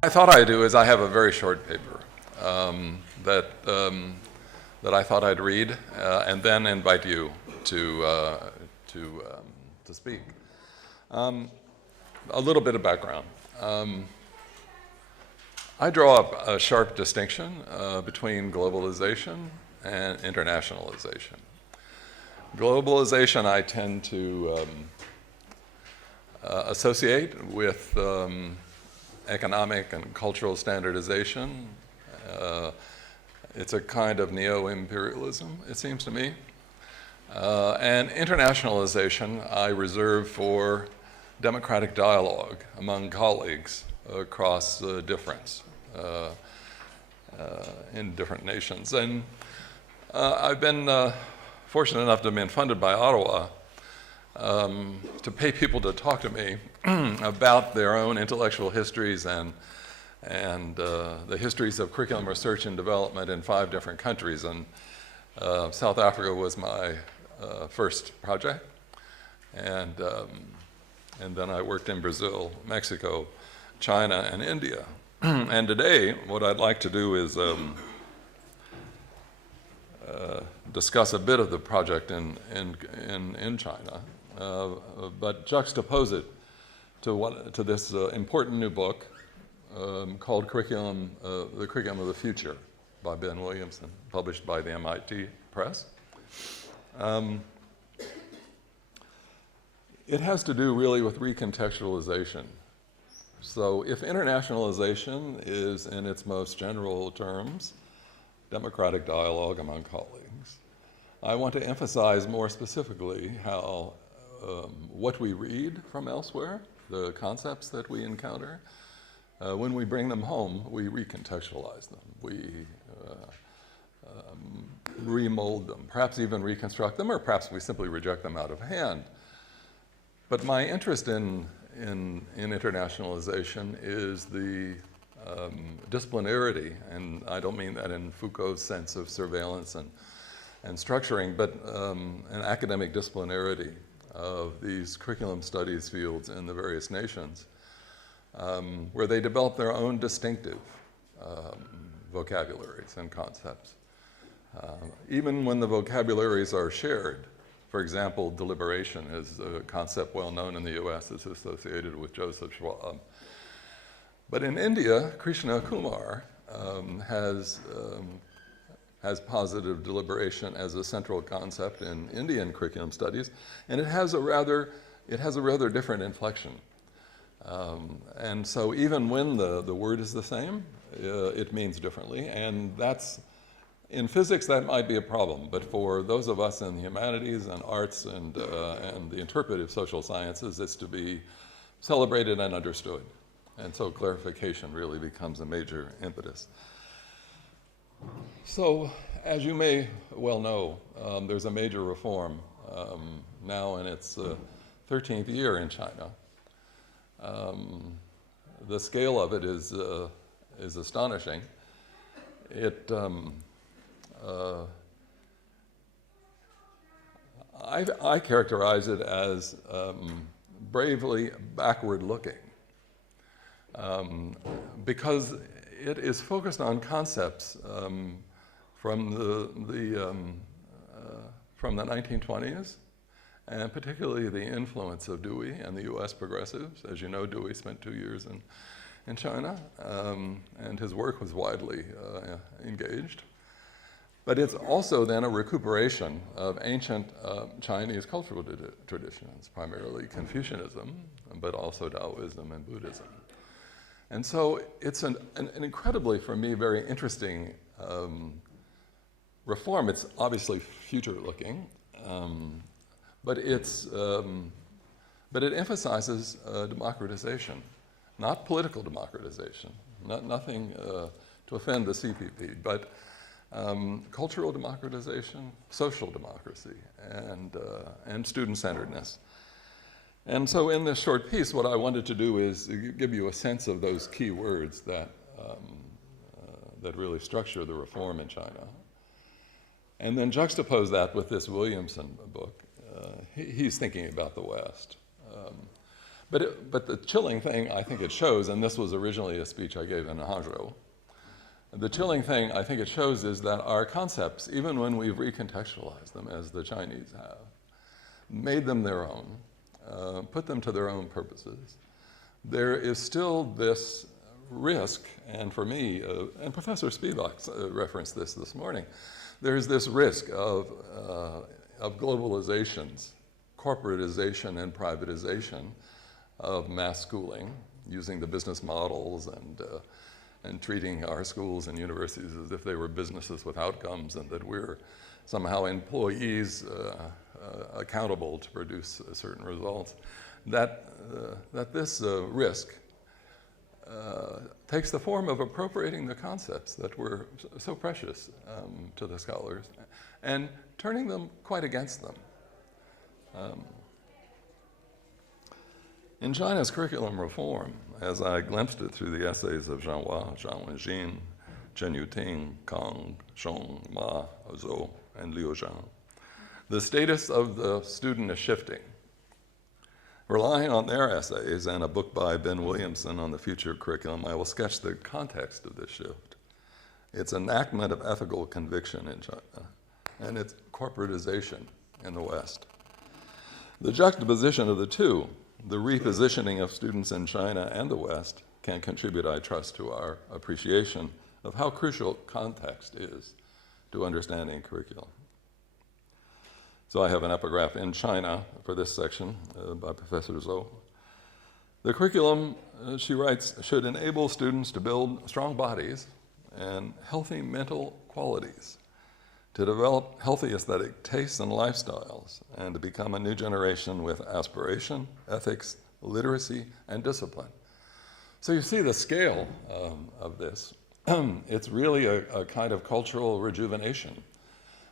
I thought I'd do is I have a very short paper that I thought I'd read and then invite you to speak. A little bit of background. I draw up a sharp distinction between globalization and internationalization. Globalization I tend to associate with economic and cultural standardization. It's a kind of neo-imperialism, it seems to me. And internationalization I reserve for democratic dialogue among colleagues across difference in different nations. And I've been fortunate enough to have been funded by Ottawa to pay people to talk to me about their own intellectual histories and the histories of curriculum research and development in 5 different countries. And South Africa was my first project. And then I worked in Brazil, Mexico, China, and India. And today, what I'd like to do is discuss a bit of the project in China, but juxtapose it to this important new book called The Curriculum of the Future by Ben Williamson, published by the MIT Press. It has to do really with recontextualization. So if internationalization is, in its most general terms, democratic dialogue among colleagues, I want to emphasize more specifically how what we read from elsewhere, the concepts that we encounter, when we bring them home, we recontextualize them. We remold them, perhaps even reconstruct them, or perhaps we simply reject them out of hand. But my interest in internationalization is the disciplinarity, and I don't mean that in Foucault's sense of surveillance and structuring, but an academic disciplinarity of these curriculum studies fields in the various nations, where they develop their own distinctive vocabularies and concepts. Even when the vocabularies are shared. For example, deliberation is a concept well known in the US. It's associated with Joseph Schwab. But in India, Krishna Kumar has positive deliberation as a central concept in Indian curriculum studies, and it has a rather different inflection. And so even when the word is the same, it means differently, and in physics, that might be a problem, but for those of us in the humanities and arts and the interpretive social sciences, it's to be celebrated and understood. And so clarification really becomes a major impetus. So, as you may well know, there's a major reform now in its 13th year in China. The scale of it is astonishing. I characterize it as bravely backward-looking because it is focused on concepts from the 1920s, and particularly the influence of Dewey and the U.S. progressives. As you know, Dewey spent 2 years in China, and his work was widely engaged. But it's also then a recuperation of ancient Chinese cultural traditions, primarily Confucianism, but also Taoism and Buddhism. And so it's an incredibly, for me, very interesting reform. It's obviously future-looking, but it emphasizes democratization, not political democratization, nothing to offend the CPP, but cultural democratization, social democracy, and student-centeredness. And so in this short piece, what I wanted to do is give you a sense of those key words that really structure the reform in China. And then juxtapose that with this Williamson book. He's thinking about the West. But the chilling thing I think it shows, and this was originally a speech I gave in Hangzhou, the chilling thing I think it shows is that our concepts, even when we've recontextualized them as the Chinese have, made them their own, put them to their own purposes, there is still this risk, and for me, and Professor Spivak referenced this morning, there's this risk of globalizations, corporatization and privatization of mass schooling, using the business models and treating our schools and universities as if they were businesses with outcomes and that we're somehow employees accountable to produce certain results. That this risk takes the form of appropriating the concepts that were so precious to the scholars and turning them quite against them. In China's curriculum reform, as I glimpsed it through the essays of Zhang Hua, Zhang Wenjin, Chen Yuting, Kang, Shong, Ma, Zhou, and Liu Zhang, the status of the student is shifting. Relying on their essays and a book by Ben Williamson on the future curriculum, I will sketch the context of this shift. Its enactment of ethical conviction in China and its corporatization in the West. The juxtaposition of the two, the repositioning of students in China and the West, can contribute, I trust, to our appreciation of how crucial context is to understanding curriculum. So I have an epigraph in China for this section by Professor Zhou. The curriculum, she writes, should enable students to build strong bodies and healthy mental qualities, to develop healthy aesthetic tastes and lifestyles, and to become a new generation with aspiration, ethics, literacy, and discipline. So you see the scale of this. It's really a kind of cultural rejuvenation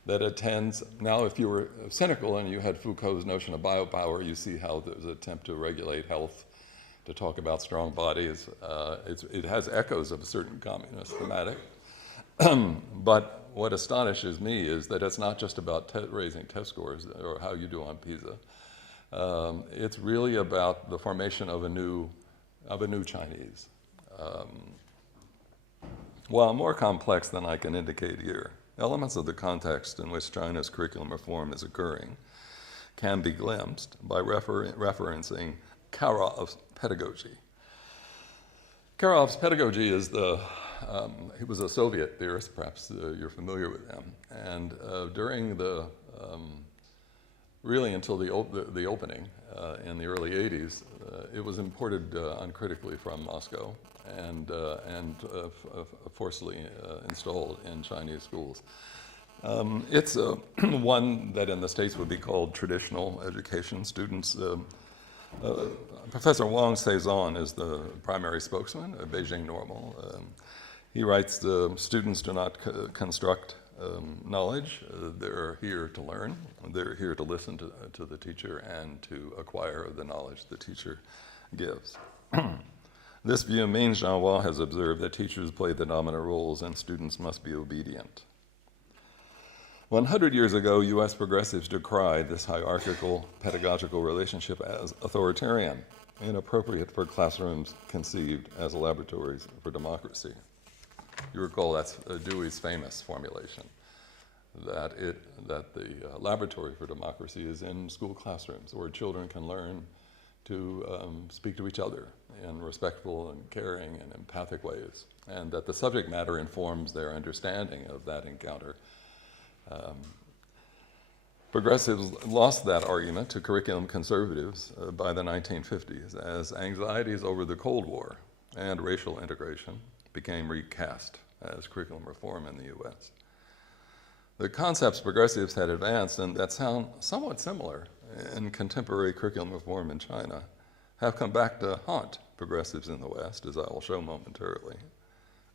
that attends. Now, if you were cynical and you had Foucault's notion of biopower, you see how there's an attempt to regulate health, to talk about strong bodies. It has echoes of a certain communist thematic. But what astonishes me is that it's not just about raising test scores or how you do on PISA. It's really about the formation of a new Chinese. While more complex than I can indicate here, elements of the context in which China's curriculum reform is occurring can be glimpsed by referencing Karov's pedagogy. Karov's pedagogy is he was a Soviet theorist, perhaps you're familiar with him, and during really until the opening in the early 80s, it was imported uncritically from Moscow and forcibly installed in Chinese schools. It's one that in the States would be called traditional education. Students, Professor Wang Seizon is the primary spokesman of Beijing Normal. He writes, students do not construct knowledge. They're here to learn. They're here to listen to the teacher and to acquire the knowledge the teacher gives. This view means Zhang Hua has observed that teachers play the dominant roles and students must be obedient. 100 years ago, US progressives decried this hierarchical pedagogical relationship as authoritarian, inappropriate for classrooms conceived as laboratories for democracy. You recall that's Dewey's famous formulation, that the laboratory for democracy is in school classrooms where children can learn to speak to each other in respectful and caring and empathic ways, and that the subject matter informs their understanding of that encounter. Progressives lost that argument to curriculum conservatives by the 1950s as anxieties over the Cold War and racial integration became recast as curriculum reform in the US. The concepts progressives had advanced and that sound somewhat similar in contemporary curriculum reform in China have come back to haunt progressives in the West, as I will show momentarily.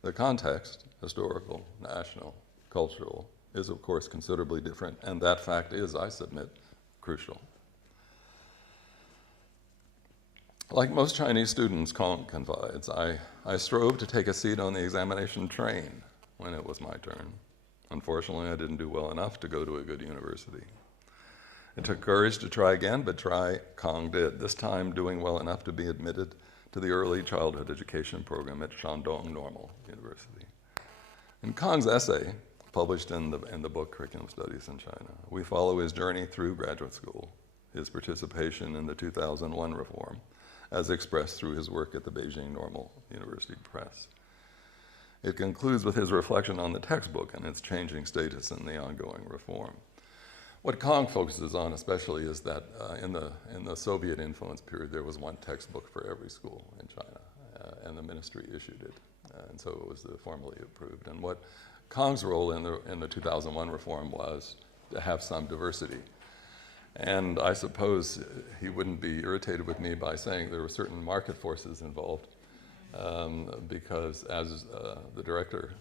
The context, historical, national, cultural, is of course considerably different, and that fact is, I submit, crucial. Like most Chinese students, Kong confides, I strove to take a seat on the examination train when it was my turn. Unfortunately, I didn't do well enough to go to a good university. It took courage to try again, but try Kong did, this time doing well enough to be admitted to the early childhood education program at Shandong Normal University. In Kong's essay, published in the book Curriculum Studies in China, we follow his journey through graduate school, his participation in the 2001 reform, as expressed through his work at the Beijing Normal University Press. It concludes with his reflection on the textbook and its changing status in the ongoing reform. What Kong focuses on especially is that in the Soviet influence period, there was one textbook for every school in China, and the ministry issued it, and so it was formally approved. And what Kong's role in the 2001 reform was to have some diversity. And I suppose he wouldn't be irritated with me by saying there were certain market forces involved, because as the director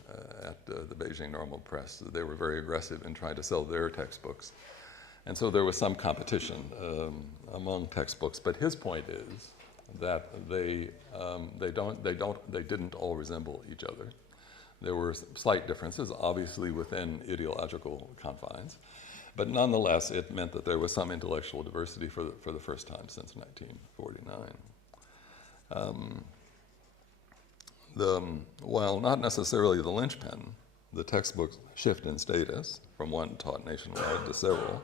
at the Beijing Normal Press, they were very aggressive in trying to sell their textbooks. And so there was some competition among textbooks, but his point is that they didn't all resemble each other. There were slight differences, obviously within ideological confines, but nonetheless, it meant that there was some intellectual diversity for the first time since 1949. While not necessarily the linchpin, the textbook's shift in status from one taught nationwide to several,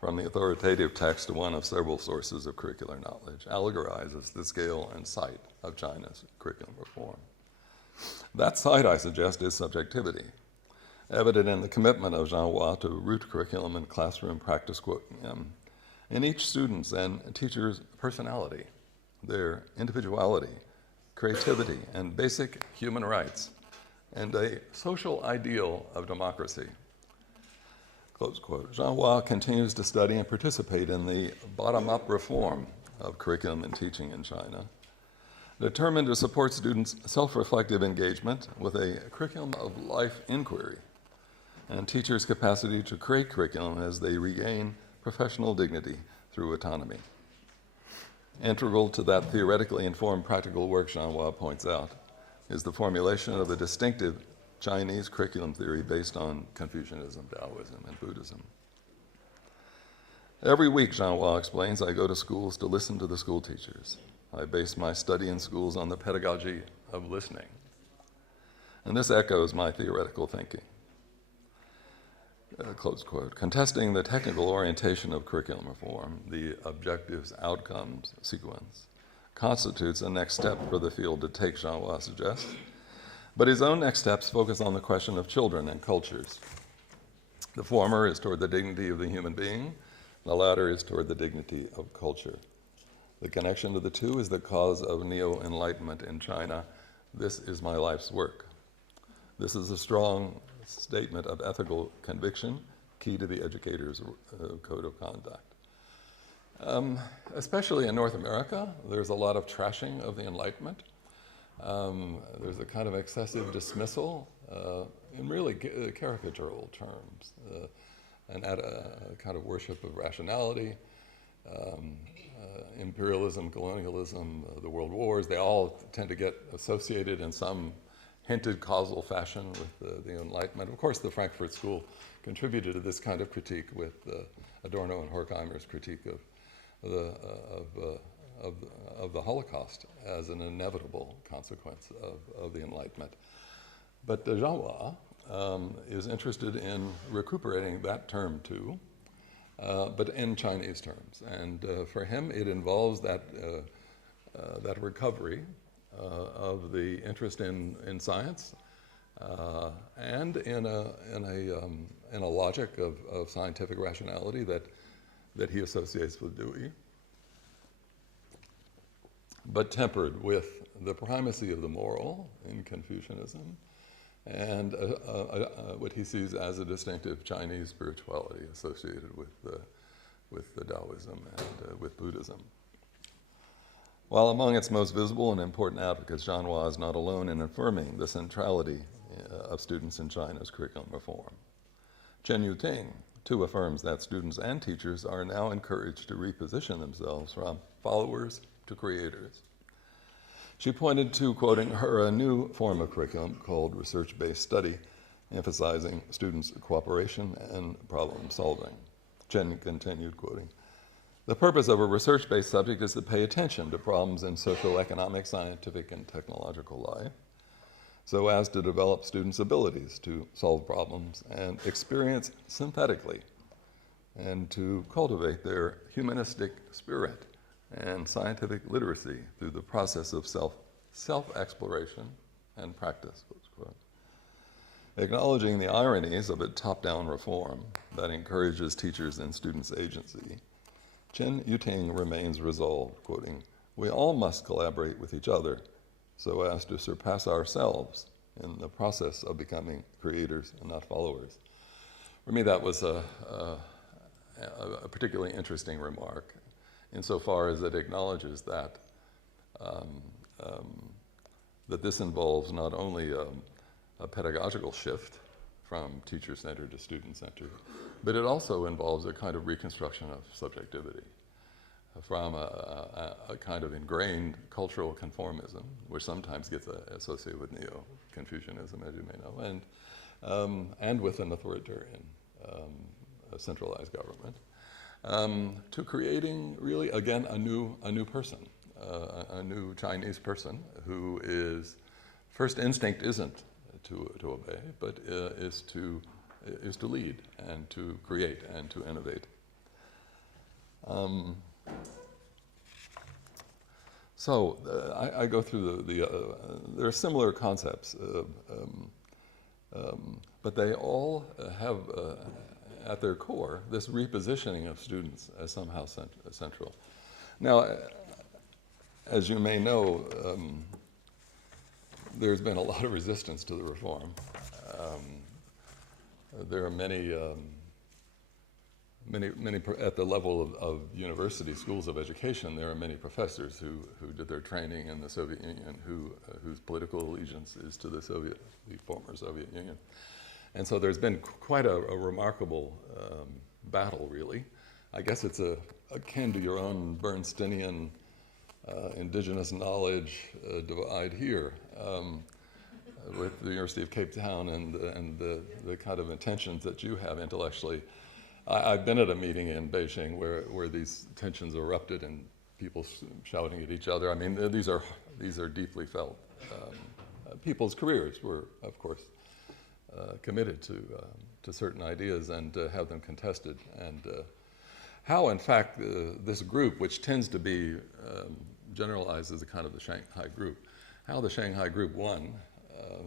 from the authoritative text to one of several sources of curricular knowledge, allegorizes the scale and site of China's curriculum reform. That site, I suggest, is subjectivity, evident in the commitment of Zhang Hua to root curriculum and classroom practice in each student's and teacher's personality, their individuality, creativity, and basic human rights, and a social ideal of democracy. Close quote. Zhang Hua continues to study and participate in the bottom-up reform of curriculum and teaching in China, determined to support students' self-reflective engagement with a curriculum of life inquiry and teachers' capacity to create curriculum as they regain professional dignity through autonomy. Integral to that theoretically informed practical work, Zhang Hua points out, is the formulation of a distinctive Chinese curriculum theory based on Confucianism, Taoism, and Buddhism. Every week, Zhang Hua explains, I go to schools to listen to the school teachers. I base my study in schools on the pedagogy of listening. And this echoes my theoretical thinking. Close quote. Contesting the technical orientation of curriculum reform, the objectives outcomes sequence, constitutes a next step for the field to take, Zhang Hua suggests. But his own next steps focus on the question of children and cultures. The former is toward the dignity of the human being, the latter is toward the dignity of culture. The connection to the two is the cause of neo-enlightenment in China. This is my life's work. This is a strong statement of ethical conviction, key to the educator's code of conduct. Especially in North America, there's a lot of trashing of the Enlightenment. There's a kind of excessive dismissal in really caricatural terms, and at a kind of worship of rationality, imperialism, colonialism, the world wars. They all tend to get associated in some hinted causal fashion with the Enlightenment. Of course, the Frankfurt School contributed to this kind of critique with Adorno and Horkheimer's critique of the Holocaust as an inevitable consequence of the Enlightenment. But Zhang Hua is interested in recuperating that term too, but in Chinese terms. And for him, it involves that recovery of the interest in science and in a logic of scientific rationality that he associates with Dewey, but tempered with the primacy of the moral in Confucianism and what he sees as a distinctive Chinese spirituality associated with the Taoism and with Buddhism. While among its most visible and important advocates, Zhang Hua is not alone in affirming the centrality of students in China's curriculum reform. Chen Yuting, too, affirms that students and teachers are now encouraged to reposition themselves from followers to creators. She pointed to, quoting her, a new form of curriculum called research-based study, emphasizing students' cooperation and problem solving. Chen continued, quoting, "The purpose of a research-based subject is to pay attention to problems in social, economic, scientific, and technological life, so as to develop students' abilities to solve problems and experience synthetically, and to cultivate their humanistic spirit and scientific literacy through the process of self-exploration and practice." Acknowledging the ironies of a top-down reform that encourages teachers and students' agency, Chen Yuting remains resolved, quoting, "We all must collaborate with each other so as to surpass ourselves in the process of becoming creators and not followers." For me, that was a particularly interesting remark, insofar as it acknowledges that that this involves not only a pedagogical shift from teacher-centered to student-centered, but it also involves a kind of reconstruction of subjectivity from a kind of ingrained cultural conformism, which sometimes gets associated with neo-Confucianism, as you may know, and with an authoritarian centralized government, to creating really, again, a new person, a new Chinese person who is, first instinct isn't to obey, but is to lead and to create and to innovate. So I go through there are similar concepts, but they all have at their core this repositioning of students as somehow central. Now, as you may know, there's been a lot of resistance to the reform. There are many at the level of university schools of education. There are many professors who did their training in the Soviet Union, whose political allegiance is to the former Soviet Union, and so there's been quite a remarkable battle, really. I guess it's akin to your own Bernsteinian indigenous knowledge divide here, with the University of Cape Town and the kind of intentions that you have intellectually. I've been at a meeting in Beijing where these tensions erupted and people shouting at each other. I mean, these are deeply felt. People's careers were, of course, committed to certain ideas and to have them contested. And how, in fact, this group, which tends to be generalized as a kind of the Shanghai group, how the Shanghai group won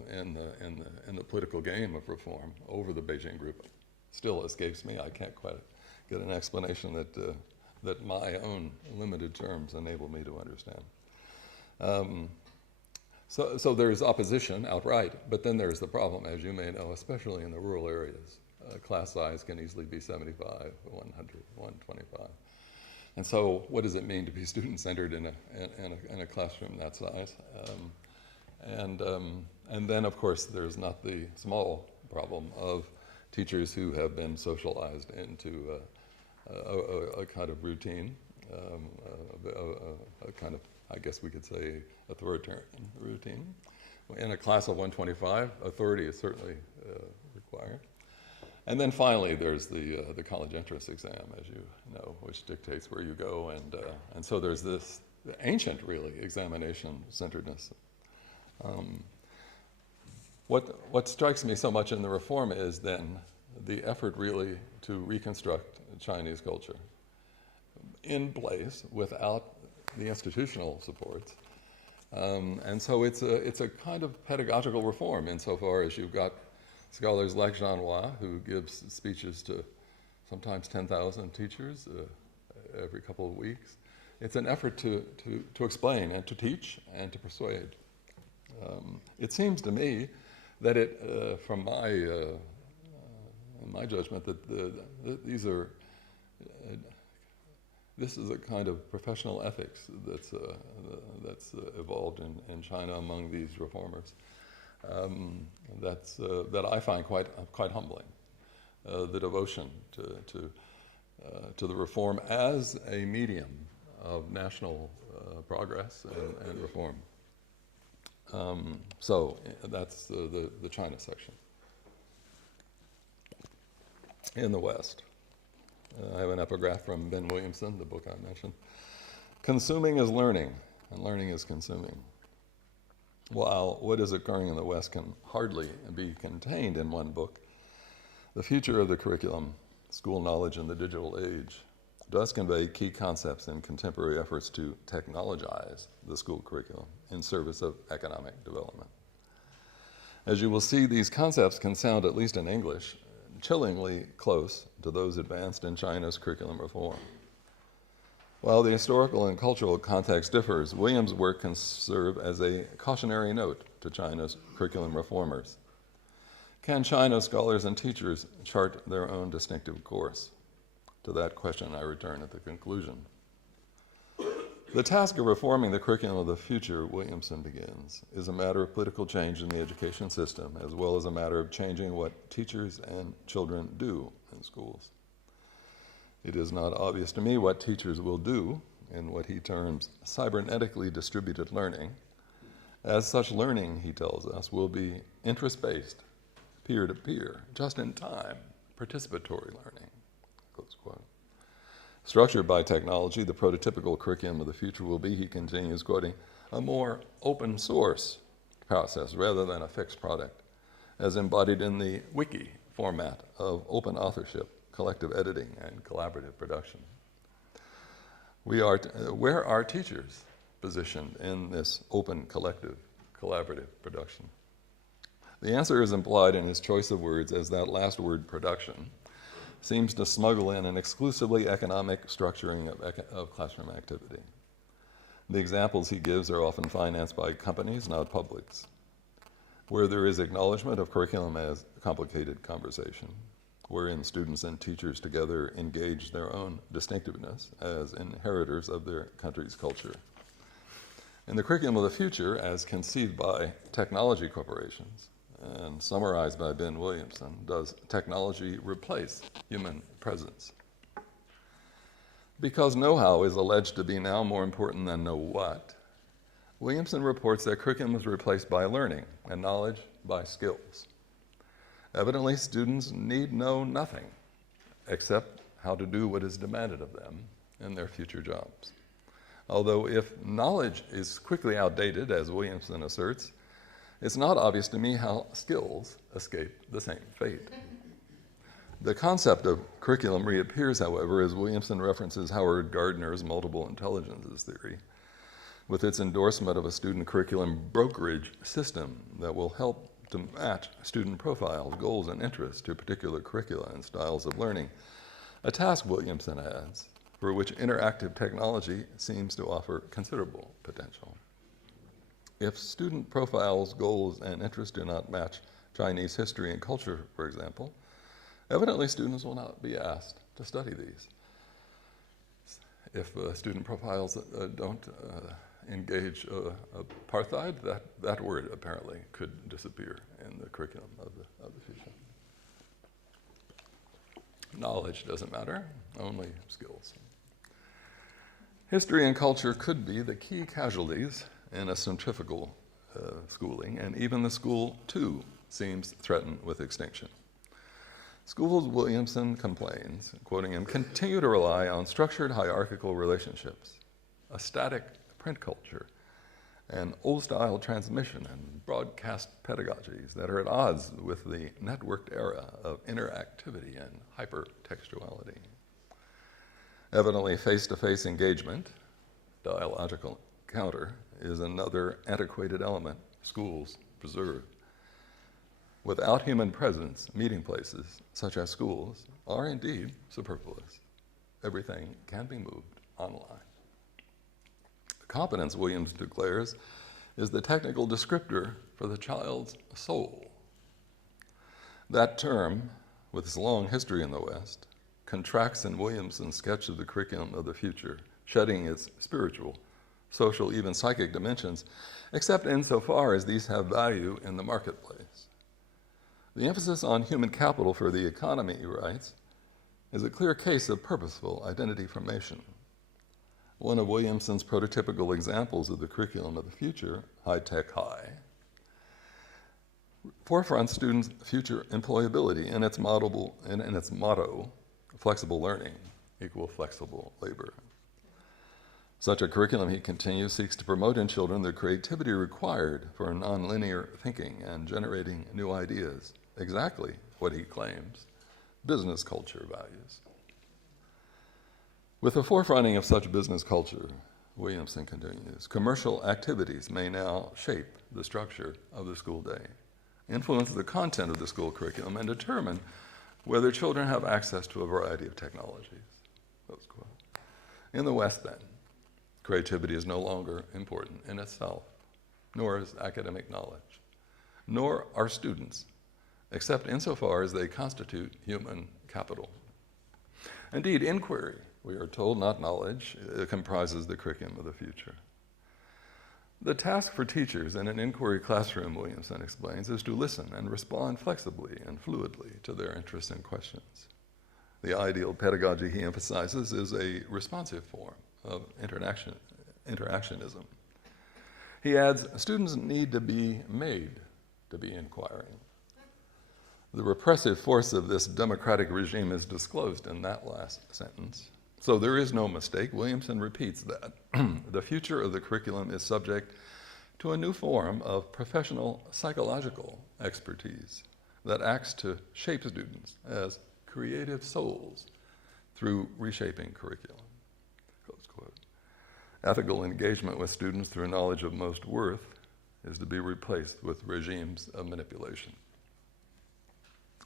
in the political game of reform over the Beijing group still escapes me. I can't quite get an explanation that my own limited terms enable me to understand. So there's opposition outright, but then there's the problem, as you may know, especially in the rural areas. Class size can easily be 75, 100, 125. And so what does it mean to be student-centered in a classroom that size? And then, of course, there's not the small problem of teachers who have been socialized into a kind of routine, a kind of, I guess we could say, authoritarian routine. In a class of 125, authority is certainly required. And then finally, there's the college entrance exam, as you know, which dictates where you go. And so there's this ancient, really, examination-centeredness. What strikes me so much in the reform is then the effort really to reconstruct Chinese culture in place without the institutional supports. And so it's a kind of pedagogical reform insofar as you've got scholars like Jean Hua, who gives speeches to sometimes 10,000 teachers every couple of weeks. It's an effort to explain and to teach and to persuade. It seems to me that it, from my judgment, that this is a kind of professional ethics that's evolved in China among these reformers. That I find quite humbling. The devotion to the reform as a medium of national progress and reform. So that's the China section. In the West, I have an epigraph from Ben Williamson, the book I mentioned. Consuming is learning, and learning is consuming. While what is occurring in the West can hardly be contained in one book, the future of the curriculum, school knowledge in the digital age, does convey key concepts in contemporary efforts to technologize the school curriculum in service of economic development. As you will see, these concepts can sound, at least in English, chillingly close to those advanced in China's curriculum reform. While the historical and cultural context differs, Williams' work can serve as a cautionary note to China's curriculum reformers. Can China's scholars and teachers chart their own distinctive course? To that question I return at the conclusion. The task of reforming the curriculum of the future, Williamson begins, is a matter of political change in the education system, as well as a matter of changing what teachers and children do in schools. It is not obvious to me what teachers will do in what he terms cybernetically distributed learning. As such learning, he tells us, will be interest-based, peer-to-peer, just-in-time, participatory learning, close quote. Structured by technology, the prototypical curriculum of the future will be, he continues quoting, a more open source process rather than a fixed product, as embodied in the wiki format of open authorship, collective editing, and collaborative production. Where are teachers positioned in this open, collective, collaborative production? The answer is implied in his choice of words, as that last word, production, seems to smuggle in an exclusively economic structuring of classroom activity. The examples he gives are often financed by companies, not publics, where there is acknowledgement of curriculum as complicated conversation, wherein students and teachers together engage their own distinctiveness as inheritors of their country's culture. In the curriculum of the future, as conceived by technology corporations and summarized by Ben Williamson, does technology replace human presence? Because know-how is alleged to be now more important than know-what, Williamson reports that curriculum is replaced by learning and knowledge by skills. Evidently, students need know nothing except how to do what is demanded of them in their future jobs. Although if knowledge is quickly outdated, as Williamson asserts, it's not obvious to me how skills escape the same fate. The concept of curriculum reappears, however, as Williamson references Howard Gardner's multiple intelligences theory, with its endorsement of a student curriculum brokerage system that will help to match student profiles, goals, and interests to particular curricula and styles of learning, a task, Williamson adds, for which interactive technology seems to offer considerable potential. If student profiles, goals, and interests do not match Chinese history and culture, for example, evidently students will not be asked to study these. If student profiles don't engage apartheid, that word apparently could disappear in the curriculum of the future. Knowledge doesn't matter, only skills. History and culture could be the key casualties in a centrifugal schooling, and even the school, too, seems threatened with extinction. Schools, Williamson complains, quoting him, continue to rely on structured hierarchical relationships, a static print culture, and old-style transmission and broadcast pedagogies that are at odds with the networked era of interactivity and hypertextuality. Evidently, face-to-face engagement, dialogical encounter, is another antiquated element schools preserve. Without human presence, meeting places, such as schools, are indeed superfluous. Everything can be moved online. Competence, Williams declares, is the technical descriptor for the child's soul. That term, with its long history in the West, contracts in Williamson's sketch of the curriculum of the future, shedding its spiritual, social, even psychic dimensions, except insofar as these have value in the marketplace. The emphasis on human capital for the economy, he writes, is a clear case of purposeful identity formation. One of Williamson's prototypical examples of the curriculum of the future, high-tech high, forefronts students' future employability in its motto, flexible learning equal flexible labor. Such a curriculum, he continues, seeks to promote in children the creativity required for nonlinear thinking and generating new ideas, exactly what he claims business culture values. With the forefronting of such business culture, Williamson continues, commercial activities may now shape the structure of the school day, influence the content of the school curriculum, and determine whether children have access to a variety of technologies. Close quote. In the West, then, creativity is no longer important in itself, nor is academic knowledge, nor are students, except insofar as they constitute human capital. Indeed, inquiry, we are told, not knowledge, comprises the curriculum of the future. The task for teachers in an inquiry classroom, Williamson explains, is to listen and respond flexibly and fluidly to their interests and questions. The ideal pedagogy, he emphasizes, is a responsive form of interactionism. He adds, students need to be made to be inquiring. The repressive force of this democratic regime is disclosed in that last sentence. So there is no mistake. Williamson repeats that the future of the curriculum is subject to a new form of professional psychological expertise that acts to shape students as creative souls through reshaping curriculum. Close quote. Ethical engagement with students through knowledge of most worth is to be replaced with regimes of manipulation.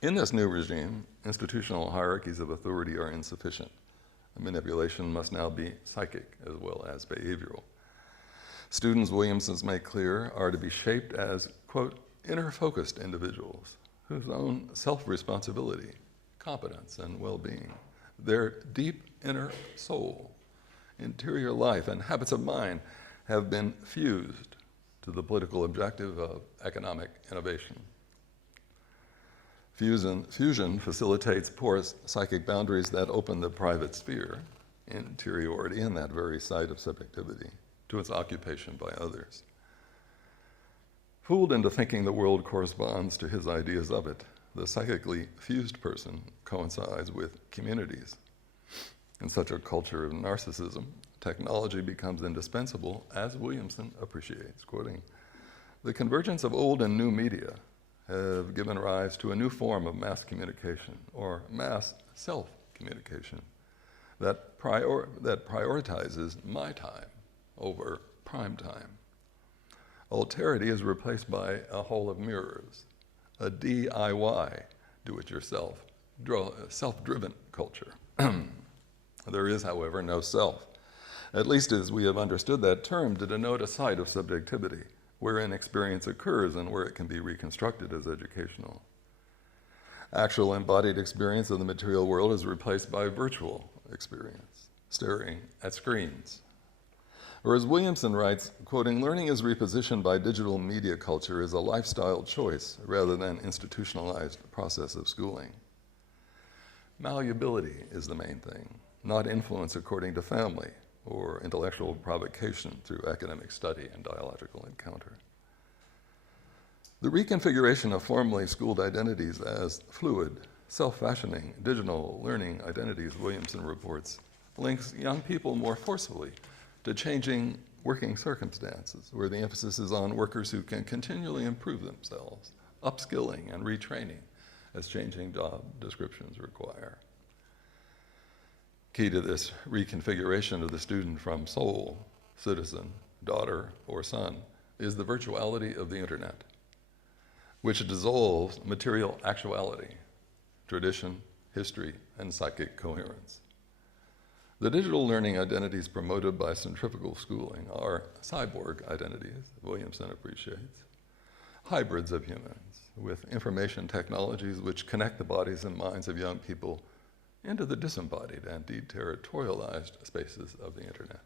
In this new regime, institutional hierarchies of authority are insufficient. Manipulation must now be psychic as well as behavioral. Students, Williamson's make clear, are to be shaped as, quote, inner-focused individuals whose own self-responsibility, competence, and well-being, their deep inner soul, interior life, and habits of mind have been fused to the political objective of economic innovation. Fusion facilitates porous psychic boundaries that open the private sphere, interiority, in that very site of subjectivity, to its occupation by others. Fooled into thinking the world corresponds to his ideas of it, the psychically fused person coincides with communities. In such a culture of narcissism, technology becomes indispensable, as Williamson appreciates, quoting, the convergence of old and new media have given rise to a new form of mass communication, or mass self-communication, that prioritizes my time over prime time. Alterity is replaced by a hall of mirrors, a DIY, do-it-yourself, self-driven culture. There is, however, no self, at least as we have understood that term to denote a site of subjectivity, wherein experience occurs and where it can be reconstructed as educational. Actual embodied experience of the material world is replaced by virtual experience, staring at screens. Or as Williamson writes, quoting, learning is repositioned by digital media culture as a lifestyle choice rather than institutionalized process of schooling. Malleability is the main thing, not influence according to family or intellectual provocation through academic study and dialogical encounter. The reconfiguration of formerly schooled identities as fluid, self-fashioning, digital learning identities, Williamson reports, links young people more forcefully to changing working circumstances, where the emphasis is on workers who can continually improve themselves, upskilling and retraining as changing job descriptions require. Key to this reconfiguration of the student from soul, citizen, daughter, or son is the virtuality of the internet, which dissolves material actuality, tradition, history, and psychic coherence. The digital learning identities promoted by centrifugal schooling are cyborg identities, Williamson appreciates, hybrids of humans with information technologies which connect the bodies and minds of young people into the disembodied and deterritorialized spaces of the internet.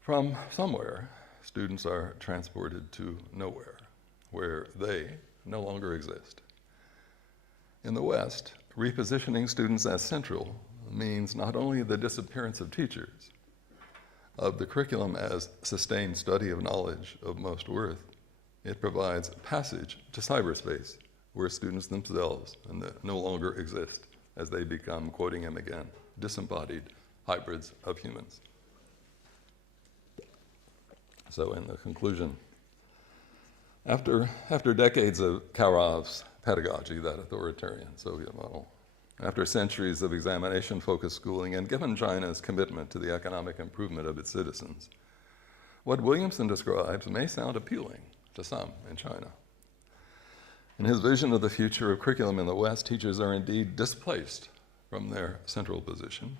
From somewhere, students are transported to nowhere, where they no longer exist. In the West, repositioning students as central means not only the disappearance of teachers, of the curriculum as sustained study of knowledge of most worth, it provides passage to cyberspace, where students themselves no longer exist as they become, quoting him again, disembodied hybrids of humans. So in the conclusion, after decades of Karov's pedagogy, that authoritarian Soviet model, after centuries of examination-focused schooling, and given China's commitment to the economic improvement of its citizens, what Williamson describes may sound appealing to some in China. In his vision of the future of curriculum in the West, teachers are indeed displaced from their central position,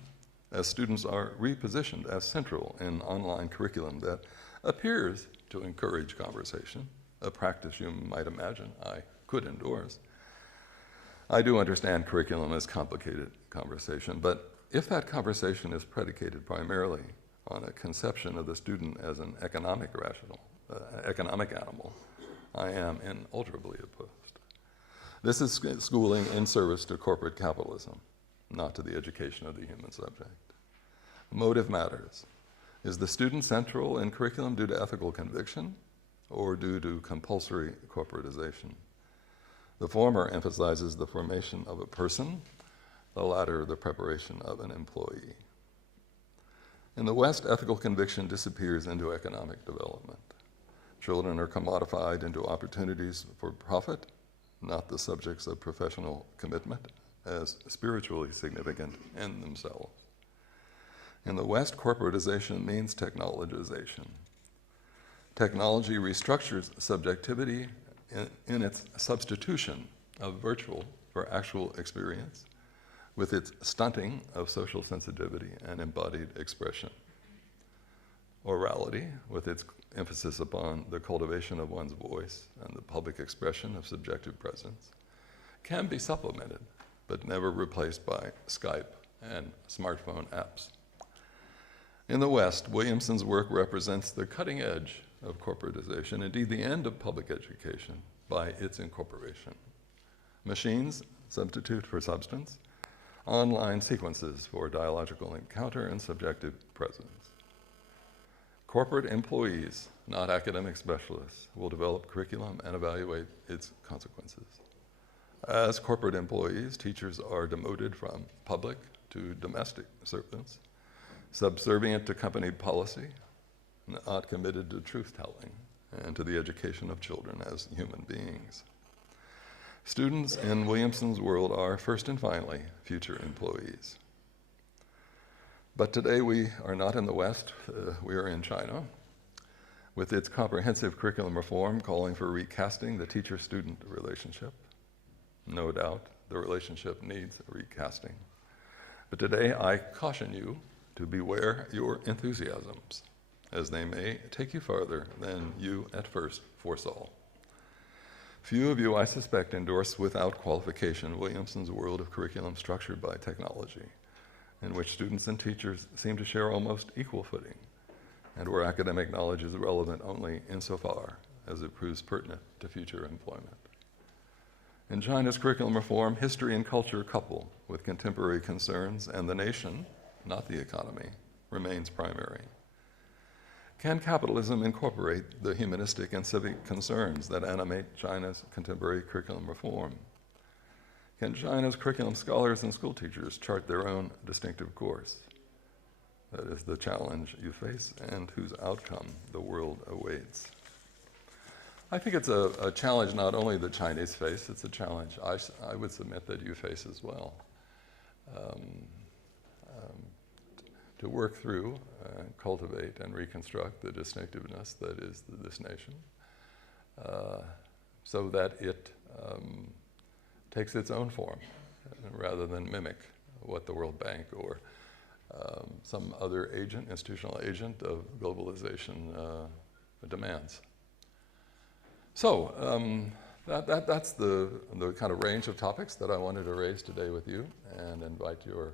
as students are repositioned as central in online curriculum that appears to encourage conversation, a practice you might imagine I could endorse. I do understand curriculum as complicated conversation, but if that conversation is predicated primarily on a conception of the student as an economic animal, I am inalterably opposed. This is schooling in service to corporate capitalism, not to the education of the human subject. Motive matters. Is the student central in curriculum due to ethical conviction or due to compulsory corporatization? The former emphasizes the formation of a person, the latter the preparation of an employee. In the West, ethical conviction disappears into economic development. Children are commodified into opportunities for profit, not the subjects of professional commitment, as spiritually significant in themselves. In the West, corporatization means technologization. Technology restructures subjectivity in its substitution of virtual for actual experience, with its stunting of social sensitivity and embodied expression. Orality, with its emphasis upon the cultivation of one's voice and the public expression of subjective presence, can be supplemented, but never replaced by Skype and smartphone apps. In the West, Williamson's work represents the cutting edge of corporatization, indeed the end of public education by its incorporation. Machines substitute for substance, online sequences for dialogical encounter and subjective presence. Corporate employees, not academic specialists, will develop curriculum and evaluate its consequences. As corporate employees, teachers are demoted from public to domestic servants, subservient to company policy, not committed to truth-telling and to the education of children as human beings. Students in Williamson's world are, first and finally, future employees. But today we are not in the West, we are in China, with its comprehensive curriculum reform calling for recasting the teacher-student relationship. No doubt, the relationship needs recasting. But today I caution you to beware your enthusiasms, as they may take you farther than you at first foresaw. Few of you, I suspect, endorse without qualification Williamson's world of curriculum structured by technology, in which students and teachers seem to share almost equal footing, and where academic knowledge is relevant only insofar as it proves pertinent to future employment. In China's curriculum reform, history and culture couple with contemporary concerns, and the nation, not the economy, remains primary. Can capitalism incorporate the humanistic and civic concerns that animate China's contemporary curriculum reform? Can China's curriculum scholars and school teachers chart their own distinctive course? That is the challenge you face and whose outcome the world awaits. I think it's a challenge not only the Chinese face, it's a challenge I would submit that you face as well. To work through, cultivate, and reconstruct the distinctiveness that is this nation, so that it takes its own form, rather than mimic what the World Bank or some other agent, institutional agent of globalization demands. So that's the kind of range of topics that I wanted to raise today with you, and invite your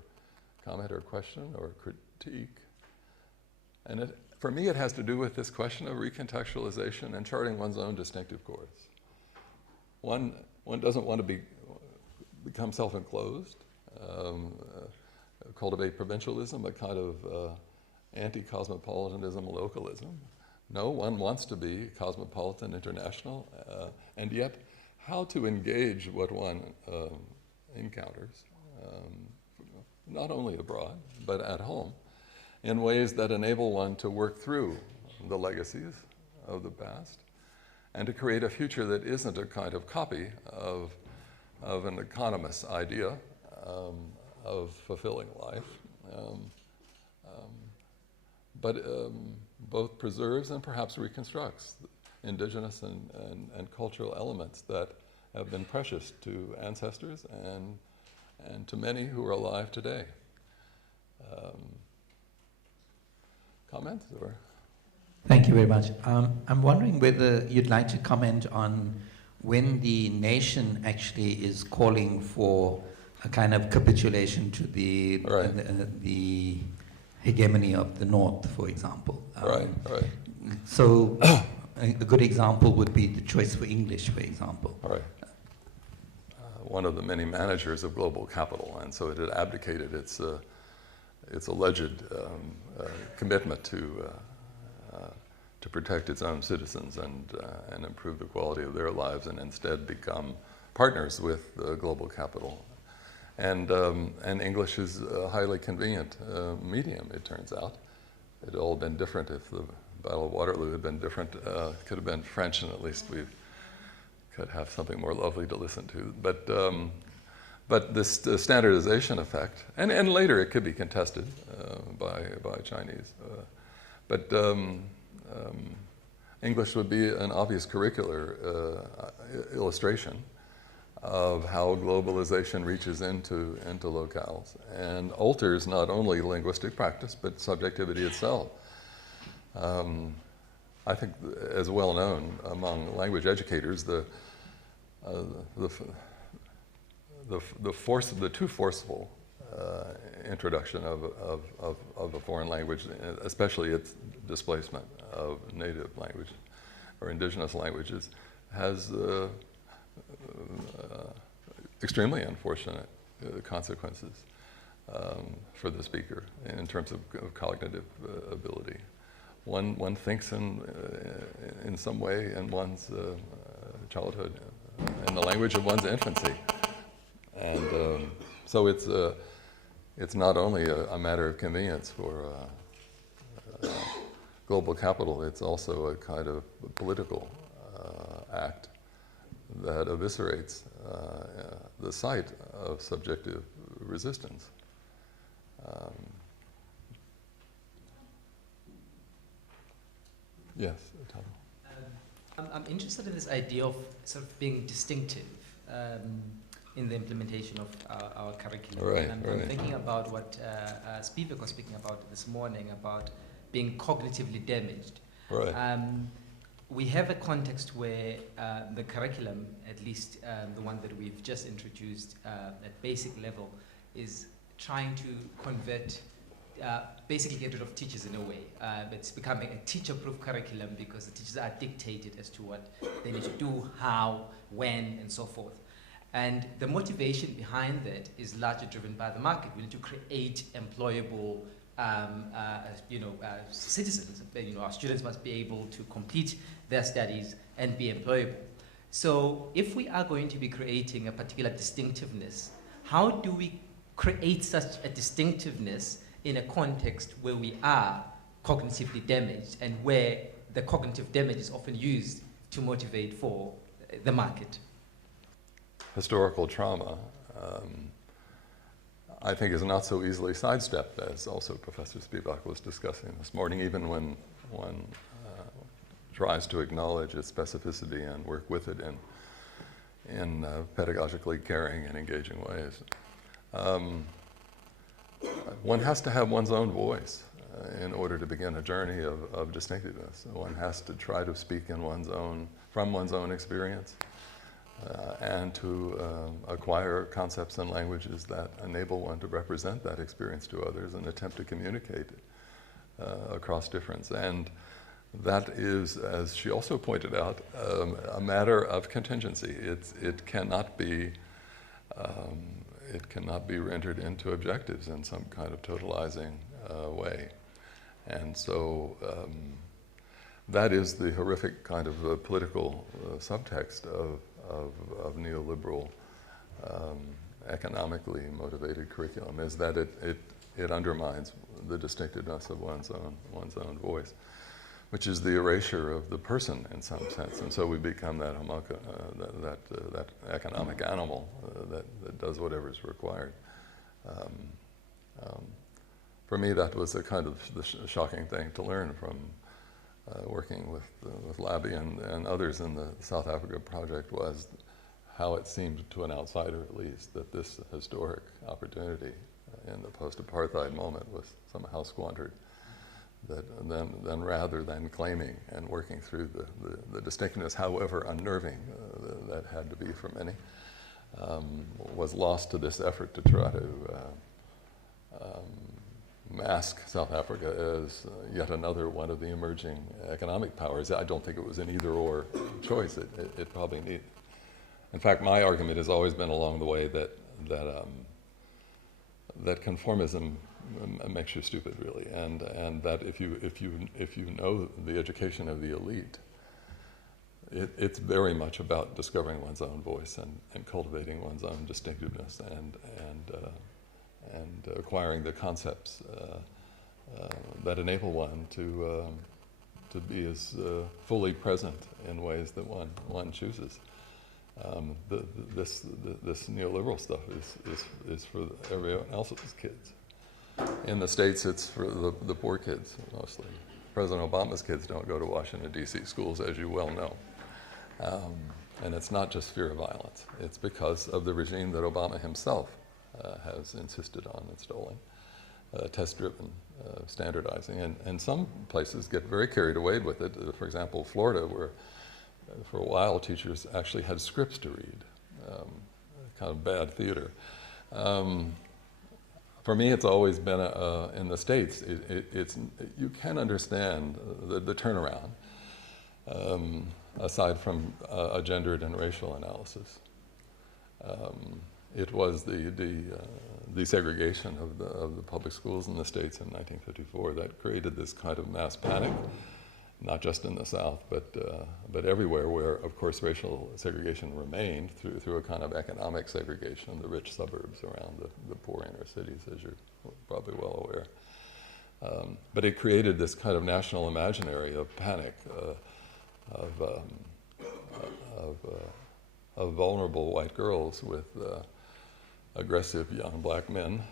comment or question or critique. And for me, it has to do with this question of recontextualization and charting one's own distinctive course. One doesn't want to become self-enclosed, cultivate provincialism, a kind of anti-cosmopolitanism, localism. No, one wants to be cosmopolitan, international, and yet how to engage what one encounters not only abroad, but at home, in ways that enable one to work through the legacies of the past and to create a future that isn't a kind of copy of an economist's idea of fulfilling life, but both preserves and perhaps reconstructs indigenous and cultural elements that have been precious to ancestors and to many who are alive today. Comments or? Thank you very much. I'm wondering whether you'd like to comment on when the nation actually is calling for a kind of capitulation to the the hegemony of the North, for example. Right. So a good example would be the choice for English, for example. Right. One of the many managers of global capital, and so it had abdicated its alleged commitment to protect its own citizens and improve the quality of their lives, and instead become partners with global capital. And English is a highly convenient medium, it turns out. It had all been different if the Battle of Waterloo had been different. It could have been French, and at least we could have something more lovely to listen to. But this standardization effect, and later it could be contested by Chinese, but English would be an obvious curricular illustration of how globalization reaches into locales and alters not only linguistic practice, but subjectivity itself. I think, as well known among language educators, the too forceful introduction of a foreign language, especially its displacement of native language or indigenous languages, has extremely unfortunate consequences for the speaker in terms of cognitive ability. One thinks in some way in one's childhood, in the language of one's infancy, and so it's not only a matter of convenience for global capital; it's also a kind of political act that eviscerates the site of subjective resistance. Yes, Tom. I'm interested in this idea of sort of being distinctive in the implementation of our curriculum. Right, I'm thinking about what Spivak was speaking about this morning, about being cognitively damaged. Right. We have a context where the curriculum, at least the one that we've just introduced at basic level, is trying to convert, basically get rid of teachers in a way. It's becoming a teacher-proof curriculum because the teachers are dictated as to what they need to do, how, when, and so forth. And the motivation behind that is largely driven by the market. We need to create employable citizens. Our students must be able to complete their studies and be employable. So if we are going to be creating a particular distinctiveness, how do we create such a distinctiveness in a context where we are cognitively damaged and where the cognitive damage is often used to motivate for the market? Historical trauma, I think, is not so easily sidestepped, as also Professor Spivak was discussing this morning, even when one tries to acknowledge its specificity and work with it in pedagogically caring and engaging ways. One has to have one's own voice in order to begin a journey of distinctiveness. One has to try to speak from one's own experience. And to acquire concepts and languages that enable one to represent that experience to others and attempt to communicate across difference. And that is, as she also pointed out, a matter of contingency. It cannot be rendered into objectives in some kind of totalizing way. And so that is the horrific kind of political subtext of neoliberal economically motivated curriculum is that it undermines the distinctiveness of one's own voice, which is the erasure of the person in some sense. And so we become that that economic animal that does whatever is required. For me, that was a kind of the shocking thing to learn from working with Labby and others in the South Africa project, was how it seemed to an outsider at least that this historic opportunity in the post-apartheid moment was somehow squandered. That then rather than claiming and working through the distinctiveness, however unnerving that had to be for many, was lost to this effort to try to mask South Africa as yet another one of the emerging economic powers. I don't think it was an either-or choice. It probably needed. In fact, my argument has always been along the way that conformism makes you stupid, really, and that if you know the education of the elite, it's very much about discovering one's own voice and cultivating one's own distinctiveness and acquiring the concepts that enable one to be as fully present in ways that one chooses. This neoliberal stuff is for everyone else's kids. In the States, it's for the poor kids mostly. President Obama's kids don't go to Washington, D.C. schools, as you well know. And it's not just fear of violence. It's because of the regime that Obama himself has insisted on installing, test-driven standardizing. And some places get very carried away with it. For example, Florida, where for a while teachers actually had scripts to read, kind of bad theater. For me, it's always been in the States. You can understand the turnaround, aside from a gendered and racial analysis. It was the desegregation of the public schools in the States in 1954 that created this kind of mass panic, not just in the South, but everywhere where, of course, racial segregation remained through a kind of economic segregation, the rich suburbs around the poor inner cities, as you're probably well aware. But it created this kind of national imaginary of panic, of vulnerable white girls with aggressive young black men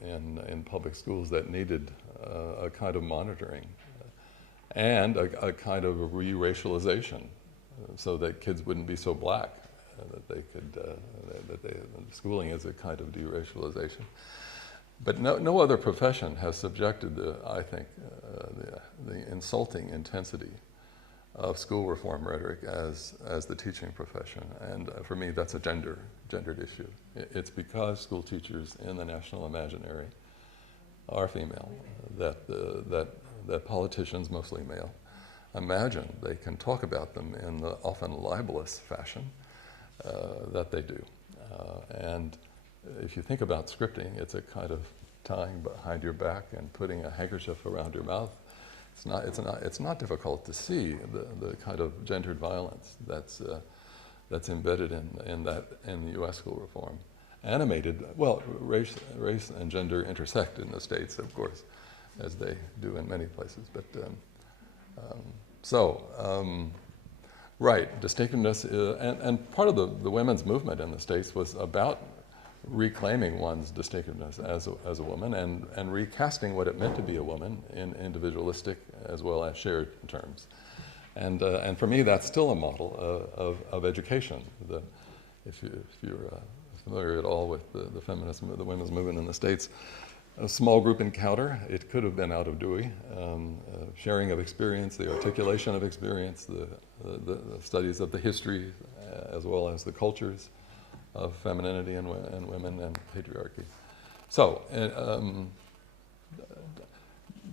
in public schools that needed a kind of monitoring and a kind of re-racialization so that kids wouldn't be so black, that they could, schooling is a kind of deracialization. But no other profession has subjected I think, the insulting intensity of school reform rhetoric as the teaching profession. And for me, that's a gendered issue. It's because school teachers in the national imaginary are female that politicians, mostly male, imagine they can talk about them in the often libelous fashion that they do. And if you think about scripting, it's a kind of tying behind your back and putting a handkerchief around your mouth. It's not difficult to see the kind of gendered violence that's embedded in the U.S. school reform. Animated, well, race and gender intersect in the States, of course, as they do in many places. But right, distinctiveness, and part of the women's movement in the States was about reclaiming one's distinctiveness as a woman and recasting what it meant to be a woman in individualistic as well as shared terms. And for me, that's still a model of education. If you're familiar at all with the feminism, the women's movement in the States, a small group encounter, it could have been out of Dewey, sharing of experience, the articulation of experience, the studies of the history as well as the cultures of femininity and women and patriarchy. So,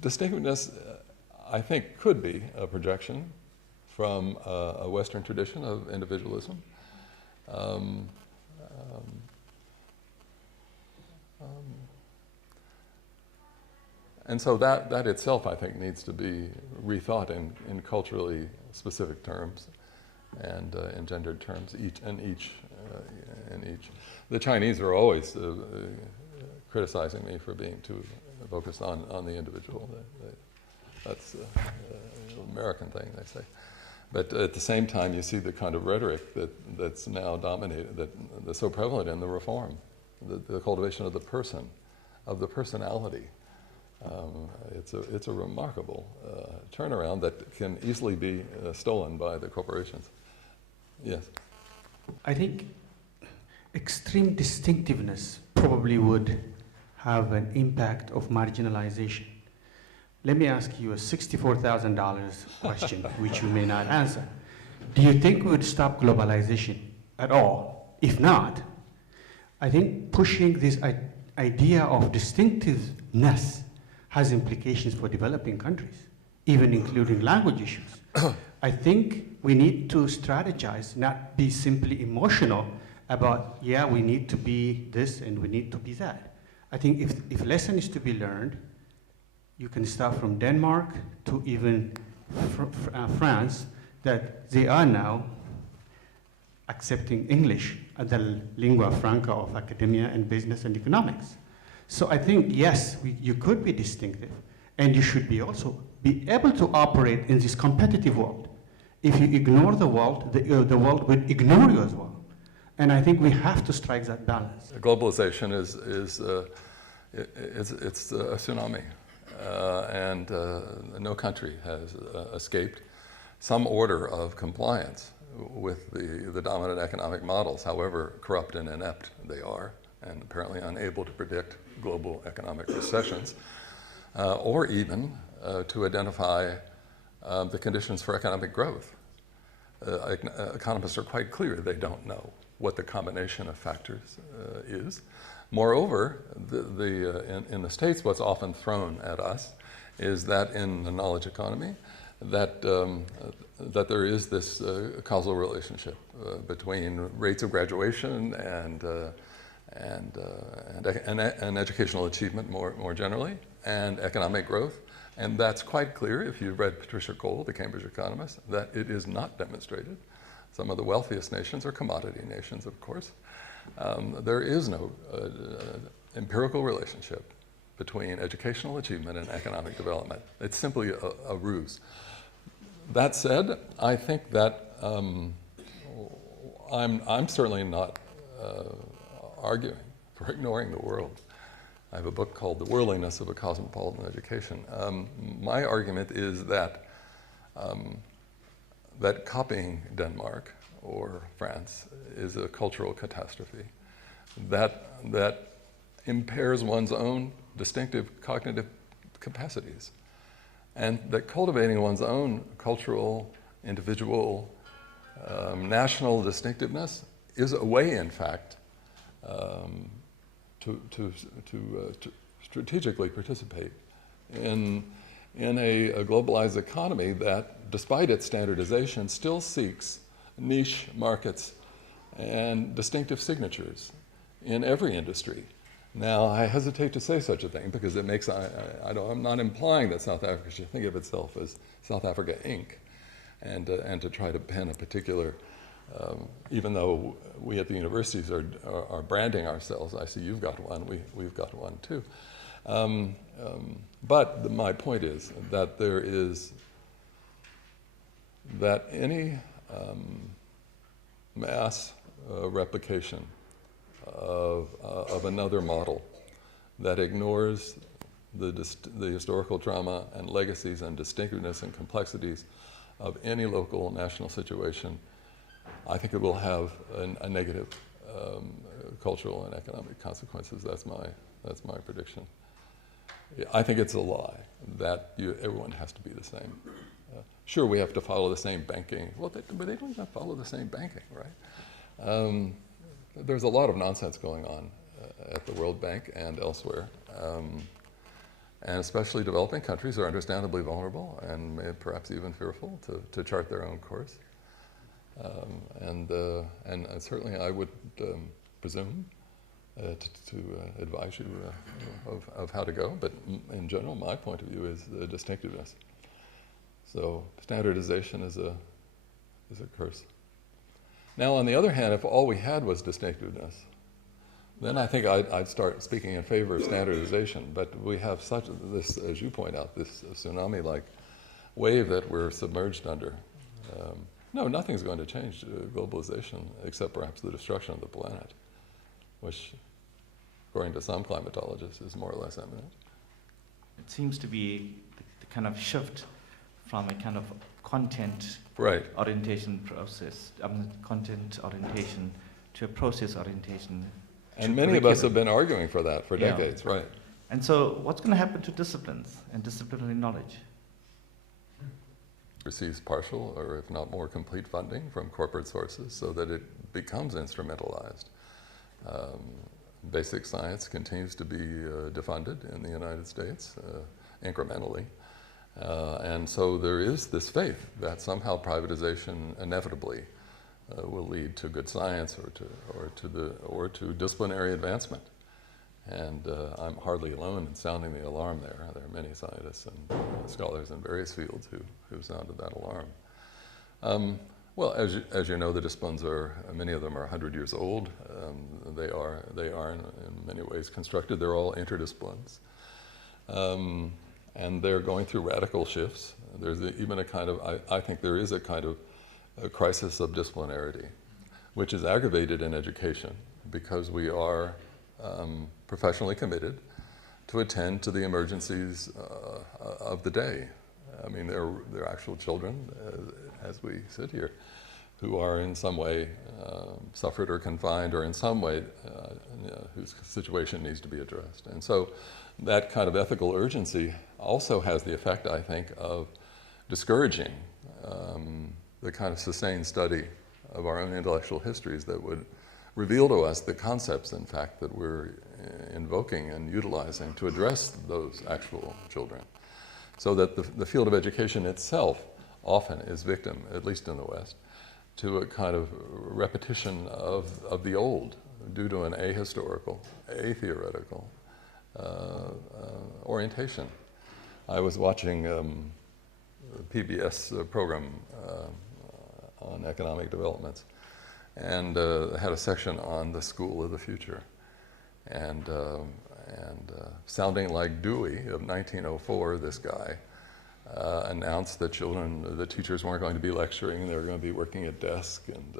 distinctiveness, I think, could be a projection from a Western tradition of individualism. And so that itself, I think, needs to be rethought in culturally specific terms. and in gendered terms, each. The Chinese are always criticizing me for being too focused on the individual. That's an American thing, they say. But at the same time, you see the kind of rhetoric that's now dominated, that's so prevalent in the reform, the cultivation of the person, of the personality. It's a remarkable turnaround that can easily be stolen by the corporations. Yes? I think extreme distinctiveness probably would have an impact of marginalization. Let me ask you a $64,000 question, which you may not answer. Do you think we would stop globalization at all? If not, I think pushing this idea of distinctiveness has implications for developing countries, even including language issues. I think we need to strategize, not be simply emotional about, yeah, we need to be this and we need to be that. I think if lesson is to be learned, you can start from Denmark to even France, that they are now accepting English as the lingua franca of academia and business and economics. So I think, yes, you could be distinctive, and you should be also be able to operate in this competitive world. If you ignore the world will ignore you as well. And I think we have to strike that balance. Globalization is a tsunami. And no country has escaped some order of compliance with the dominant economic models, however corrupt and inept they are, and apparently unable to predict global economic recessions, or even to identify the conditions for economic growth. Economists are quite clear they don't know what the combination of factors is. Moreover, in the States, what's often thrown at us is that in the knowledge economy, that there is this causal relationship between rates of graduation and educational achievement more generally, and economic growth. And that's quite clear if you've read Patricia Cole, the Cambridge economist, that it is not demonstrated. Some of the wealthiest nations are commodity nations, of course. There is no empirical relationship between educational achievement and economic development. It's simply a ruse. That said, I think that I'm certainly not arguing for ignoring the world. I have a book called The Worldliness of a Cosmopolitan Education. My argument is that that copying Denmark or France is a cultural catastrophe that impairs one's own distinctive cognitive capacities, and that cultivating one's own cultural, individual, national distinctiveness is a way, in fact, to strategically participate in a globalized economy that, despite its standardization, still seeks niche markets and distinctive signatures in every industry. Now, I hesitate to say such a thing because it makes, I'm not implying that South Africa should think of itself as South Africa Inc. and to try to pen a particular, even though we at the universities are branding ourselves. I see you've got one, we've got one too. But my point is that that any mass replication of another model that ignores the historical trauma and legacies and distinctiveness and complexities of any local national situation, I think it will have a negative cultural and economic consequences. That's my prediction. I think it's a lie that everyone has to be the same. Sure, we have to follow the same banking. Well, but they don't even follow the same banking, right? There's a lot of nonsense going on at the World Bank and elsewhere. And especially developing countries are understandably vulnerable and perhaps even fearful to chart their own course. And certainly I would presume to advise you of how to go, but in general, my point of view is the distinctiveness. So standardization is a curse. Now, on the other hand, if all we had was distinctiveness, then I think I'd start speaking in favor of standardization. But we have such this, as you point out, this tsunami-like wave that we're submerged under. No, nothing's going to change globalization except perhaps the destruction of the planet, which, according to some climatologists, is more or less imminent. It seems to be the kind of shift from a kind of content Right. orientation process, content orientation to a process orientation. And many of us have been arguing for that for decades, right? And so what's going to happen to disciplines and disciplinary knowledge? Receives partial or if not more complete funding from corporate sources so that it becomes instrumentalized. Basic science continues to be defunded in the United States incrementally. And so there is this faith that somehow privatization inevitably will lead to good science or to disciplinary advancement. And I'm hardly alone in sounding the alarm there. There are many scientists and scholars in various fields who've sounded that alarm. Well, as you know, the disciplines many of them are 100 years old. They are in many ways constructed. They're all interdisciplines. And they're going through radical shifts. There's even a kind of, I think there is a kind of a crisis of disciplinarity, which is aggravated in education because we are professionally committed to attend to the emergencies of the day. I mean, there are actual children, as we sit here, who are in some way suffered or confined or in some way whose situation needs to be addressed. And so that kind of ethical urgency also has the effect, I think, of discouraging the kind of sustained study of our own intellectual histories that would reveal to us the concepts, in fact, that we're invoking and utilizing to address those actual children. So that the field of education itself often is victim, at least in the West, to a kind of repetition of the old due to an ahistorical, atheoretical orientation. I was watching a PBS program on economic developments and had a section on the school of the future. And sounding like Dewey of 1904, this guy announced that the teachers weren't going to be lecturing, they were going to be working at desk, and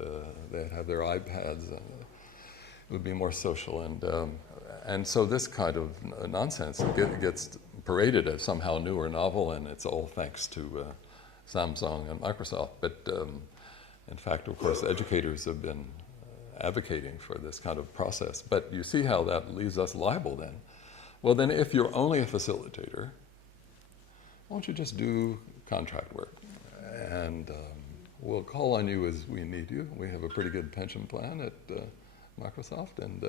they'd have their iPads, and it would be more social. And so this kind of nonsense gets paraded as somehow new or novel, and it's all thanks to Samsung and Microsoft. But in fact, of course, educators have been advocating for this kind of process. But you see how that leaves us liable then. Well, then if you're only a facilitator, why don't you just do contract work? And we'll call on you as we need you. We have a pretty good pension plan at Microsoft, and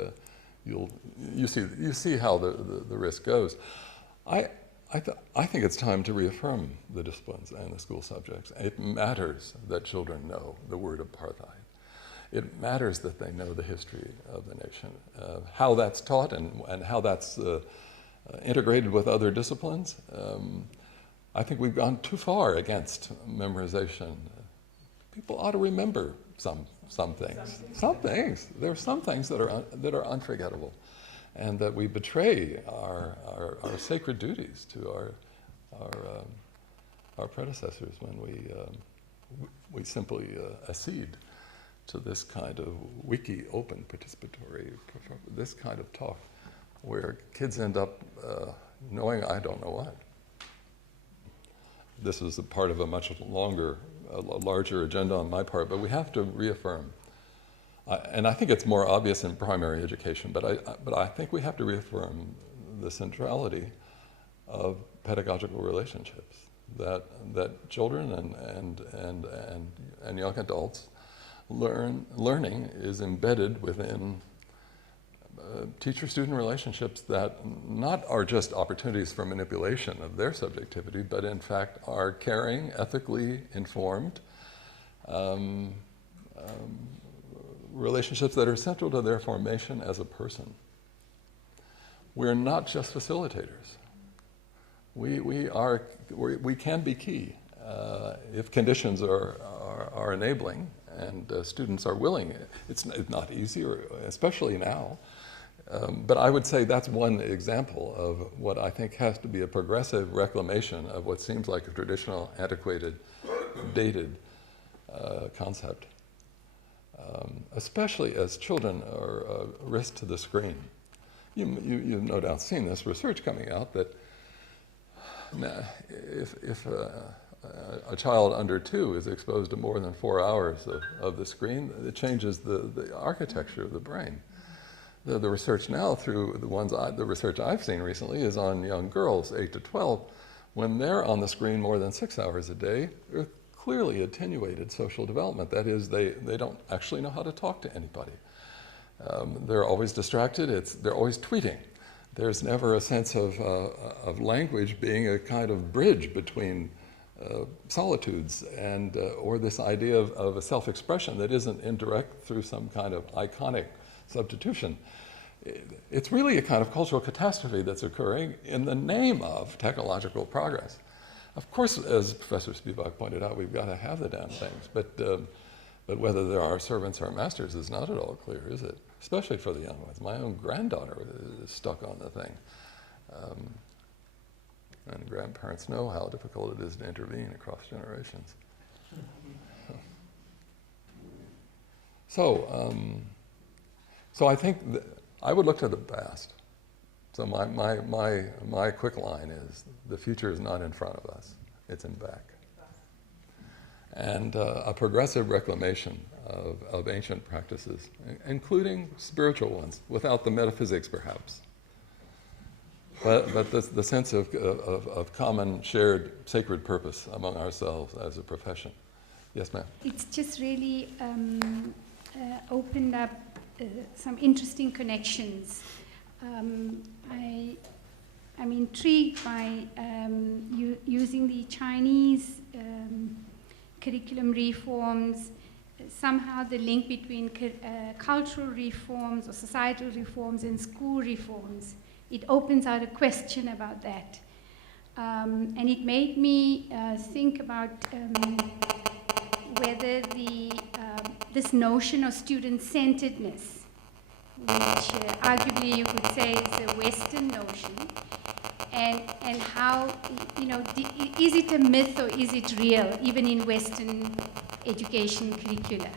you see how the risk goes. I think it's time to reaffirm the disciplines and the school subjects. It matters that children know the word apartheid. It matters that they know the history of the nation, how that's taught and how that's integrated with other disciplines. I think we've gone too far against memorization. People ought to remember some things. Some things. There are some things that are unforgettable, and that we betray our sacred duties to our predecessors when we simply accede to this kind of wiki, open, participatory, this kind of talk, where kids end up knowing I don't know what. This is a part of a much larger agenda on my part, but we have to reaffirm. And I think it's more obvious in primary education, but I think we have to reaffirm the centrality of pedagogical relationships, that children and young adults learning is embedded within teacher-student relationships that not are just opportunities for manipulation of their subjectivity, but in fact are caring, ethically informed relationships that are central to their formation as a person. We're not just facilitators. We can be key if conditions are enabling, and students are willing. It's not easy, especially now. But I would say that's one example of what I think has to be a progressive reclamation of what seems like a traditional, antiquated, dated concept, especially as children are risked to the screen. You've no doubt seen this research coming out that if a child under 2 is exposed to more than 4 hours of the screen, it changes the architecture of the brain. The research now, through the research I've seen recently, is on young girls, 8 to 12. When they're on the screen more than 6 hours a day, they're clearly attenuated social development. That is, they don't actually know how to talk to anybody. They're always distracted. They're always tweeting. There's never a sense of language being a kind of bridge between solitudes and or this idea of a self-expression that isn't indirect through some kind of iconic substitution. It's really a kind of cultural catastrophe that's occurring in the name of technological progress. Of course, as Professor Spivak pointed out, we've got to have the damn things, but whether there are servants or masters is not at all clear, is it? Especially for the young ones. My own granddaughter is stuck on the thing. And grandparents know how difficult it is to intervene across generations. So I think I would look to the past. So my quick line is, the future is not in front of us, it's in back. And a progressive reclamation of ancient practices, including spiritual ones, without the metaphysics perhaps. But the sense of common, shared, sacred purpose among ourselves as a profession. Yes, ma'am? It's just really opened up some interesting connections. I'm intrigued by using the Chinese curriculum reforms, somehow the link between cultural reforms or societal reforms and school reforms. It opens out a question about that. And it made me think about whether this notion of student-centeredness, which arguably you could say is a Western notion, and how, is it a myth or is it real, even in Western education curricula?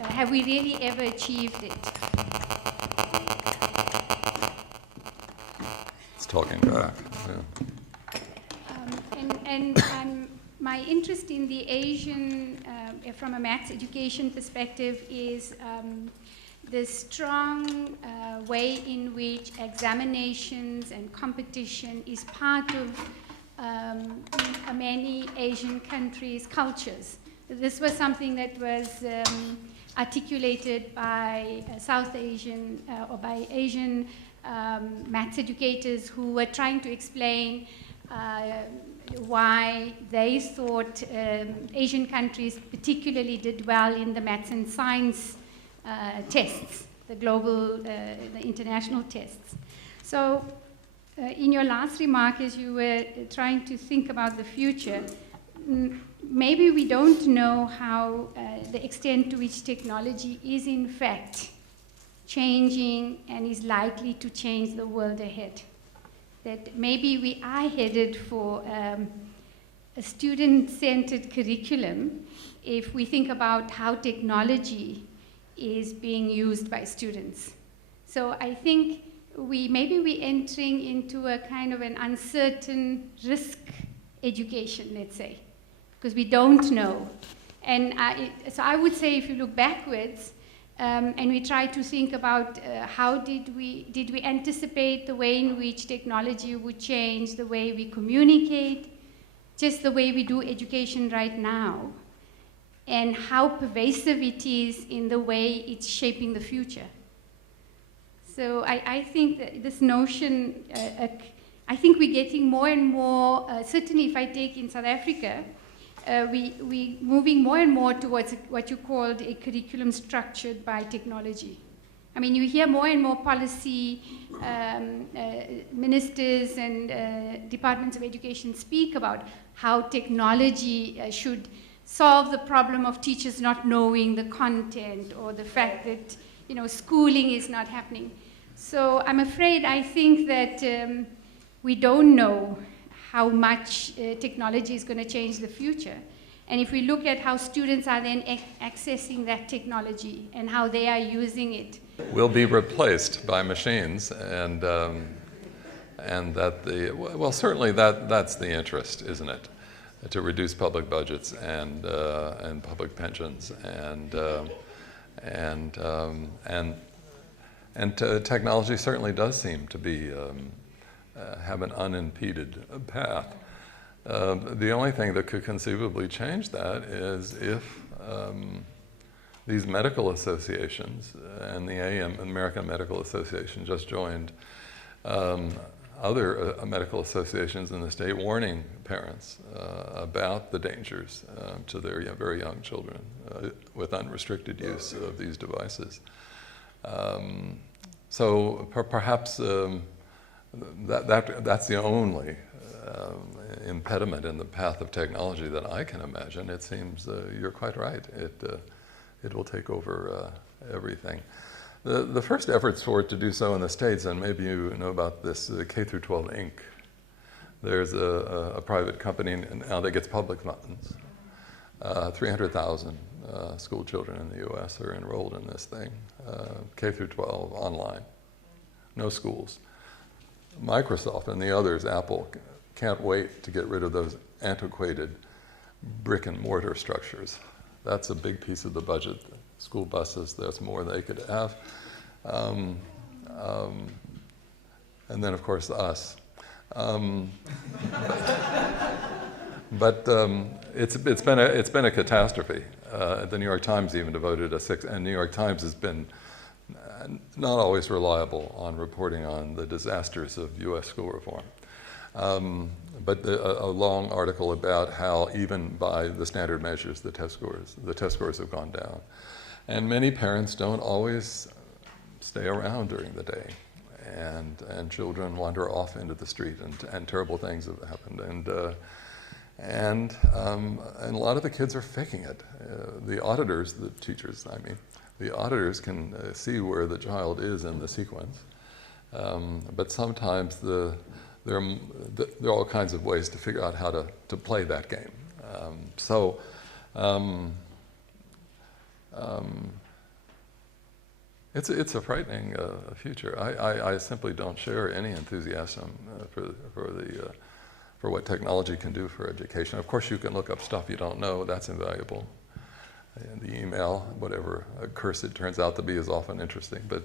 Have we really ever achieved it? It's talking back, yeah. My interest in the Asian, from a maths education perspective, is the strong way in which examinations and competition is part of many Asian countries' cultures. This was something that was articulated by South Asian or by Asian maths educators who were trying to explain why they thought Asian countries particularly did well in the maths and science tests, the global, the international tests. So in your last remark, as you were trying to think about the future, maybe we don't know how the extent to which technology is in fact changing and is likely to change the world ahead. That maybe we are headed for a student-centered curriculum if we think about how technology is being used by students. So I think maybe we're entering into a kind of an uncertain risk education, let's say, because we don't know. And so I would say if you look backwards, and we try to think about how did we anticipate the way in which technology would change the way we communicate, just the way we do education right now, and how pervasive it is in the way it's shaping the future. So I think that this notion, I think we're getting more and more, certainly if I take in South Africa, we're moving more and more towards what you called a curriculum structured by technology. I mean, you hear more and more policy ministers and departments of education speak about how technology should solve the problem of teachers not knowing the content or the fact that, you know, schooling is not happening. So I'm afraid I think that we don't know how much technology is going to change the future. And if we look at how students are then accessing that technology and how they are using it. Will be replaced by machines, and that well, certainly that's the interest, isn't it? To reduce public budgets and public pensions and technology certainly does seem to be have an unimpeded path. The only thing that could conceivably change that is if these medical associations, and the American Medical Association just joined other medical associations in the state, warning parents about the dangers to their very young children with unrestricted use of these devices. So perhaps that's the only impediment in the path of technology that I can imagine. It seems you're quite right. It will take over everything. The first efforts for it to do so in the States, and maybe you know about this, K-12 Inc. There's a private company now that gets public funds. 300,000 school children in the U.S. are enrolled in this thing, K-12 online, no schools. Microsoft and the others, Apple, can't wait to get rid of those antiquated brick and mortar structures. That's a big piece of the budget. School buses, there's more they could have. And then, of course, us. But it's been a catastrophe. The New York Times even devoted a and New York Times has been not always reliable on reporting on the disasters of U.S. school reform. But a long article about how even by the standard measures, the test scores have gone down. And many parents don't always stay around during the day. And children wander off into the street, and terrible things have happened. And a lot of the kids are faking it. The auditors, the teachers, I mean, the auditors can see where the child is in the sequence. But sometimes there are all kinds of ways to figure out how to play that game. It's a frightening future. I simply don't share any enthusiasm for what technology can do for education. Of course, you can look up stuff you don't know. That's invaluable. And the email, whatever curse it turns out to be, is often interesting. But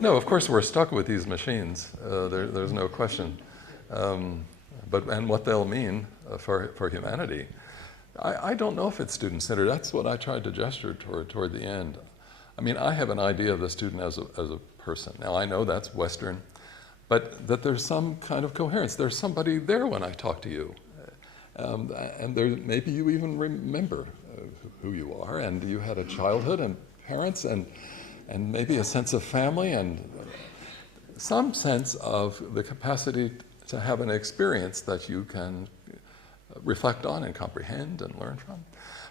no, of course, we're stuck with these machines. There's no question. And what they'll mean for humanity. I don't know if it's student-centered. That's what I tried to gesture toward the end. I mean, I have an idea of the student as a person. Now, I know that's Western, but that there's some kind of coherence. There's somebody there when I talk to you. And maybe you even remember who you are, and you had a childhood and parents and maybe a sense of family and some sense of the capacity to have an experience that you can reflect on and comprehend and learn from.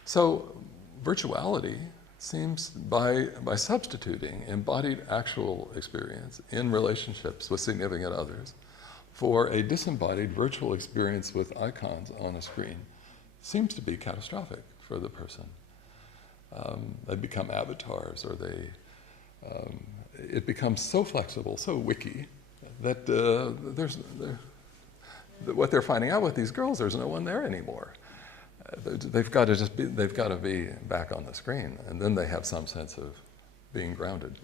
So virtuality seems, by substituting embodied actual experience in relationships with significant others for a disembodied virtual experience with icons on a screen, seems to be catastrophic for the person. They become avatars, or it becomes so flexible, so wiki, that what they're finding out with these girls, there's no one there anymore. They've got to be back on the screen, and then they have some sense of being grounded.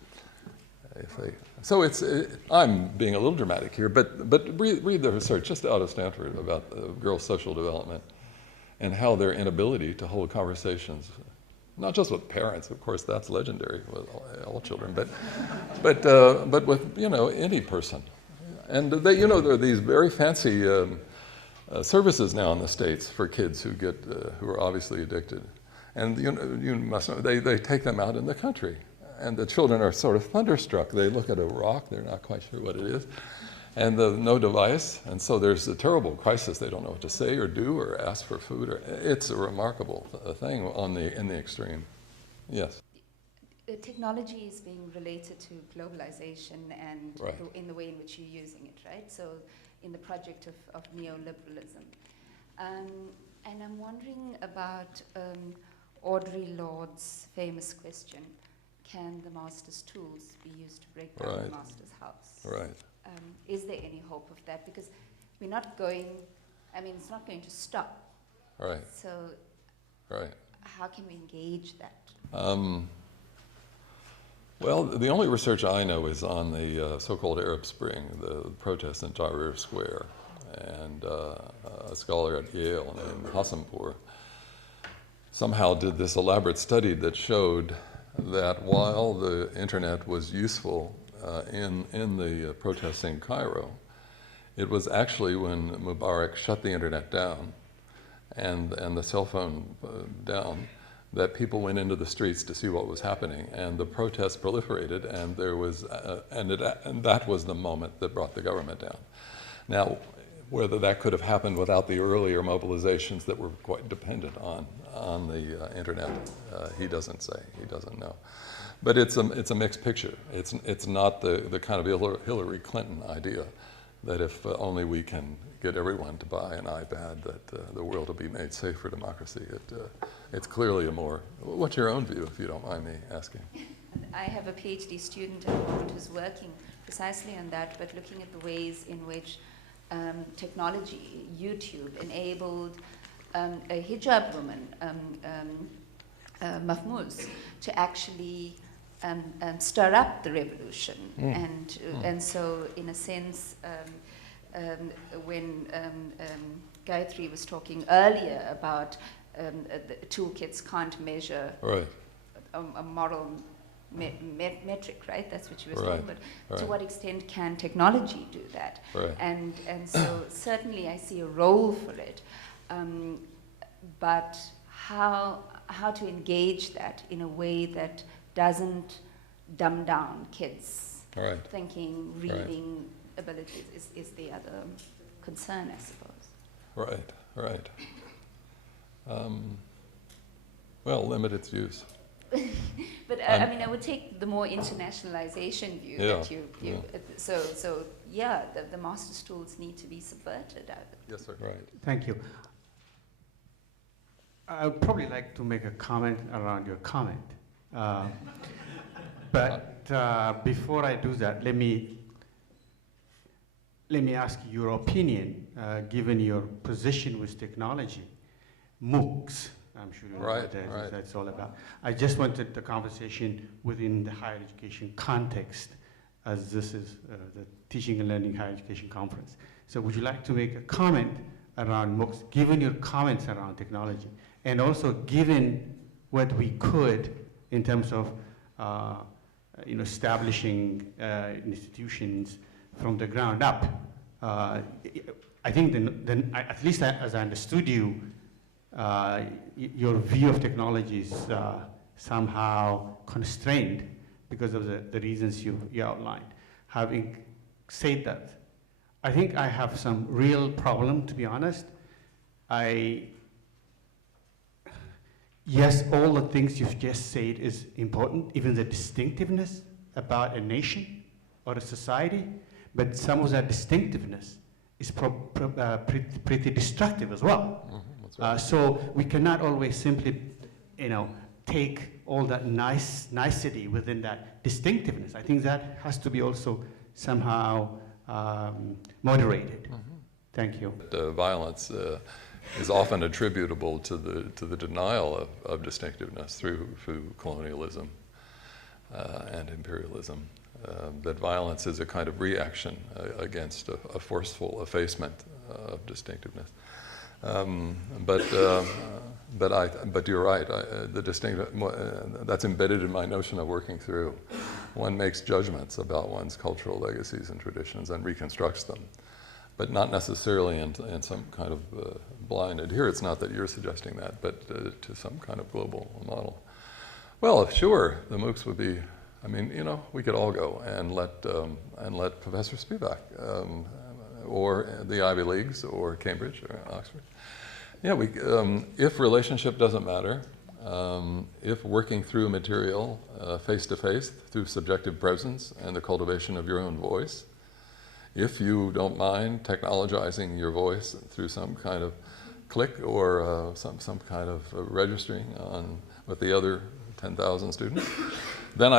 I'm being a little dramatic here, but read the research just out of Stanford about girls' social development and how their inability to hold conversations, not just with parents, of course, that's legendary with all children, but with any person. And there are these very fancy services now in the States for kids who are obviously addicted, and you must know they take them out in the country, and the children are sort of thunderstruck. They look at a rock, they're not quite sure what it is, and no device, and so there's a terrible crisis. They don't know what to say or do or ask for food. It's a remarkable thing in the extreme. Yes. Technology is being related to globalization and Right. in the way in which you're using it, right? So in the project of neoliberalism. And I'm wondering about Audre Lorde's famous question, can the master's tools be used to break down Right. the master's house? Right. Is there any hope of that? Because we're not going, I mean, it's not going to stop. Right. So Right. how can we engage that? Well, the only research I know is on the so-called Arab Spring, the protests in Tahrir Square, and a scholar at Yale named Hassanpour somehow did this elaborate study that showed that while the internet was useful in the protests in Cairo, it was actually when Mubarak shut the internet down and the cell phone down that people went into the streets to see what was happening, and the protests proliferated, and there was and that was the moment that brought the government down. Now, whether that could have happened without the earlier mobilizations that were quite dependent on the internet, he doesn't say. He doesn't know. But it's a mixed picture. It's not the kind of Hillary Clinton idea that if only we can get everyone to buy an iPad, that the world will be made safe for democracy. It's clearly a more. What's your own view, if you don't mind me asking? I have a PhD student at the moment who's working precisely on that, but looking at the ways in which technology, YouTube, enabled a hijab woman, Mahmouz, to actually stir up the revolution. And so, in a sense, when Gayatri was talking earlier about the toolkits can't measure Right. a moral metric, right? That's what you were Right, saying. But right. to what extent can technology do that? Right. And so certainly I see a role for it, but how to engage that in a way that doesn't dumb down kids' Right. thinking, reading abilities is the other concern, I suppose. Right. Right. Well, limit its use. But I mean, I would take the more internationalization view that you so the master's tools need to be subverted. Yes, sir. Right. Thank you. I would probably like to make a comment around your comment. But before I do that, let me ask your opinion, given your position with technology. MOOCs, I'm sure you know what that's all about. I just wanted the conversation within the higher education context, as this is the Teaching and Learning Higher Education Conference. So would you like to make a comment around MOOCs, given your comments around technology, and also given what we could in terms of establishing institutions from the ground up? I think at least as I understood you, your view of technology is somehow constrained because of the reasons you outlined. Having said that, I think I have some real problem, to be honest. Yes, all the things you've just said is important, even the distinctiveness about a nation or a society, but some of that distinctiveness is pretty destructive as well. That's right. So we cannot always simply, take all that nicety within that distinctiveness. I think that has to be also somehow moderated. Thank you. Violence is often attributable to the denial of distinctiveness through colonialism and imperialism. That violence is a kind of reaction against a forceful effacement of distinctiveness. But you're right. That's embedded in my notion of working through. One makes judgments about one's cultural legacies and traditions and reconstructs them, but not necessarily in some kind of blind adherence. Not that you're suggesting that, but to some kind of global model. Well, sure, the MOOCs would be I mean, you know, we could all go and let Professor Spivak or the Ivy Leagues or Cambridge or Oxford. Yeah, if relationship doesn't matter, if working through material face to face through subjective presence and the cultivation of your own voice, if you don't mind technologizing your voice through some kind of click or some kind of registering on with the other 10,000 students, then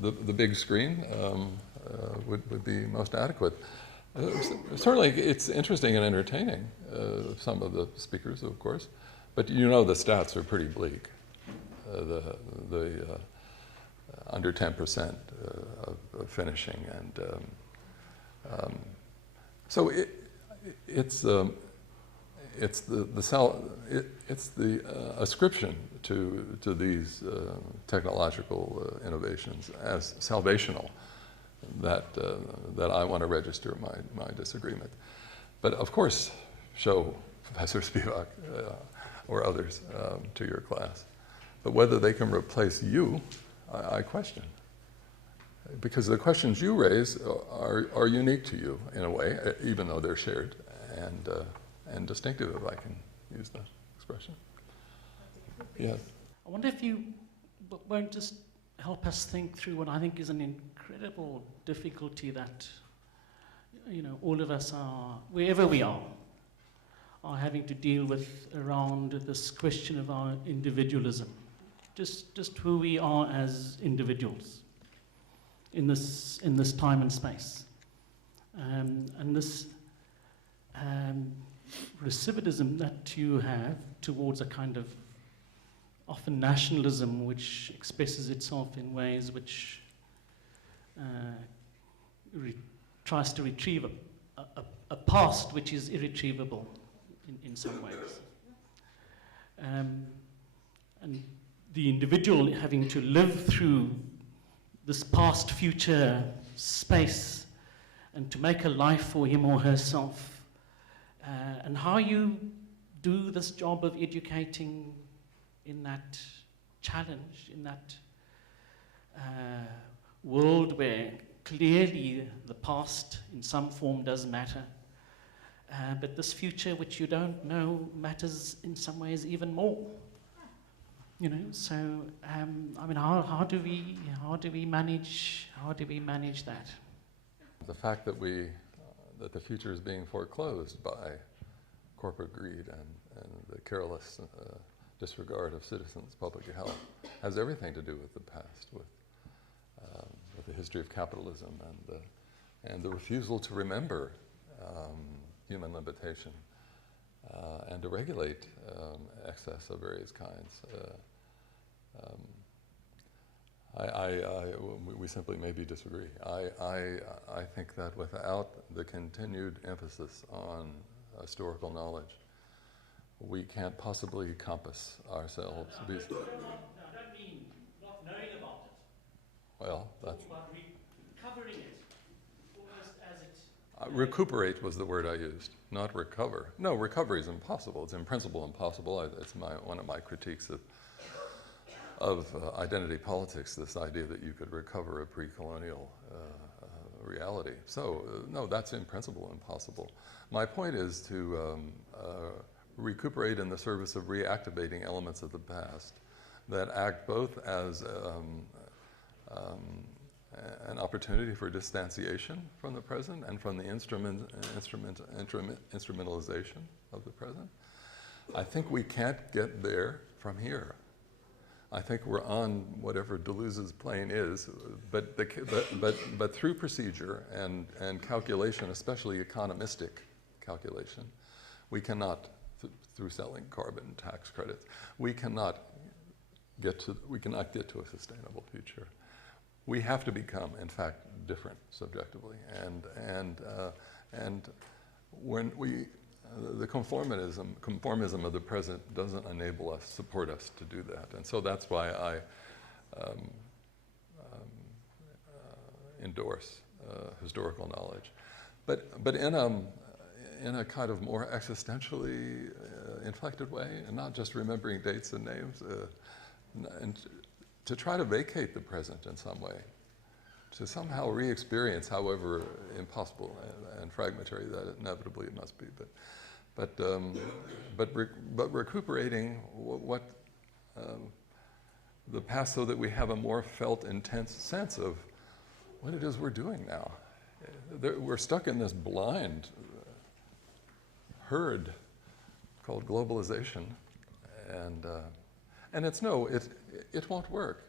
the big screen would be most adequate. Certainly, it's interesting and entertaining. Some of the speakers, of course, but you know the stats are pretty bleak. The under 10% of finishing, and so it's the ascription to these technological innovations as salvational that I want to register my disagreement. But of course, show Professor Spivak or others to your class. But whether they can replace you, I question. Because the questions you raise are unique to you in a way, even though they're shared and distinctive, if I can use that expression. Yes. I wonder if you won't just help us think through what I think is an incredible difficulty that, you know, all of us are, wherever we are having to deal with around this question of our individualism, just who we are as individuals in this time and space, and this recidivism that you have towards a kind of often nationalism which expresses itself in ways which tries to retrieve a past which is irretrievable in some ways. And the individual having to live through this past-future space and to make a life for him or herself, and how you do this job of educating in that challenge, in that world where clearly the past in some form does matter, but this future which you don't know matters in some ways even more. You know, so I mean, how do we manage that? The fact that that the future is being foreclosed by corporate greed and the careless disregard of citizens' public health has everything to do with the past, with the history of capitalism and the refusal to remember human limitation and to regulate excess of various kinds. We simply maybe disagree. I think that without the continued emphasis on historical knowledge, we can't possibly compass ourselves. No, I don't mean not knowing about it. Well, that's... About recovering it, almost as it... recuperate was the word I used, not recover. No, recovery is impossible. It's in principle impossible. It's one of my critiques of identity politics, this idea that you could recover a pre-colonial reality. So, no, that's in principle impossible. My point is to recuperate in the service of reactivating elements of the past that act both as an opportunity for distanciation from the present and from the instrumentalization of the present. I think we can't get there from here. I think we're on whatever Deleuze's plane is, but through procedure and calculation, especially economistic calculation, we cannot, through selling carbon tax credits, we cannot get to a sustainable future. We have to become, in fact, different subjectively, and when the conformism of the present doesn't enable us, support us to do that, and so that's why I endorse historical knowledge, but in a kind of more existentially inflected way, and not just remembering dates and names, and to try to vacate the present in some way, to somehow re-experience, however impossible and fragmentary that inevitably it must be, but recuperating what the past, so that we have a more felt, intense sense of what it is we're doing now. We're stuck in this blind herd called globalization, and it won't work.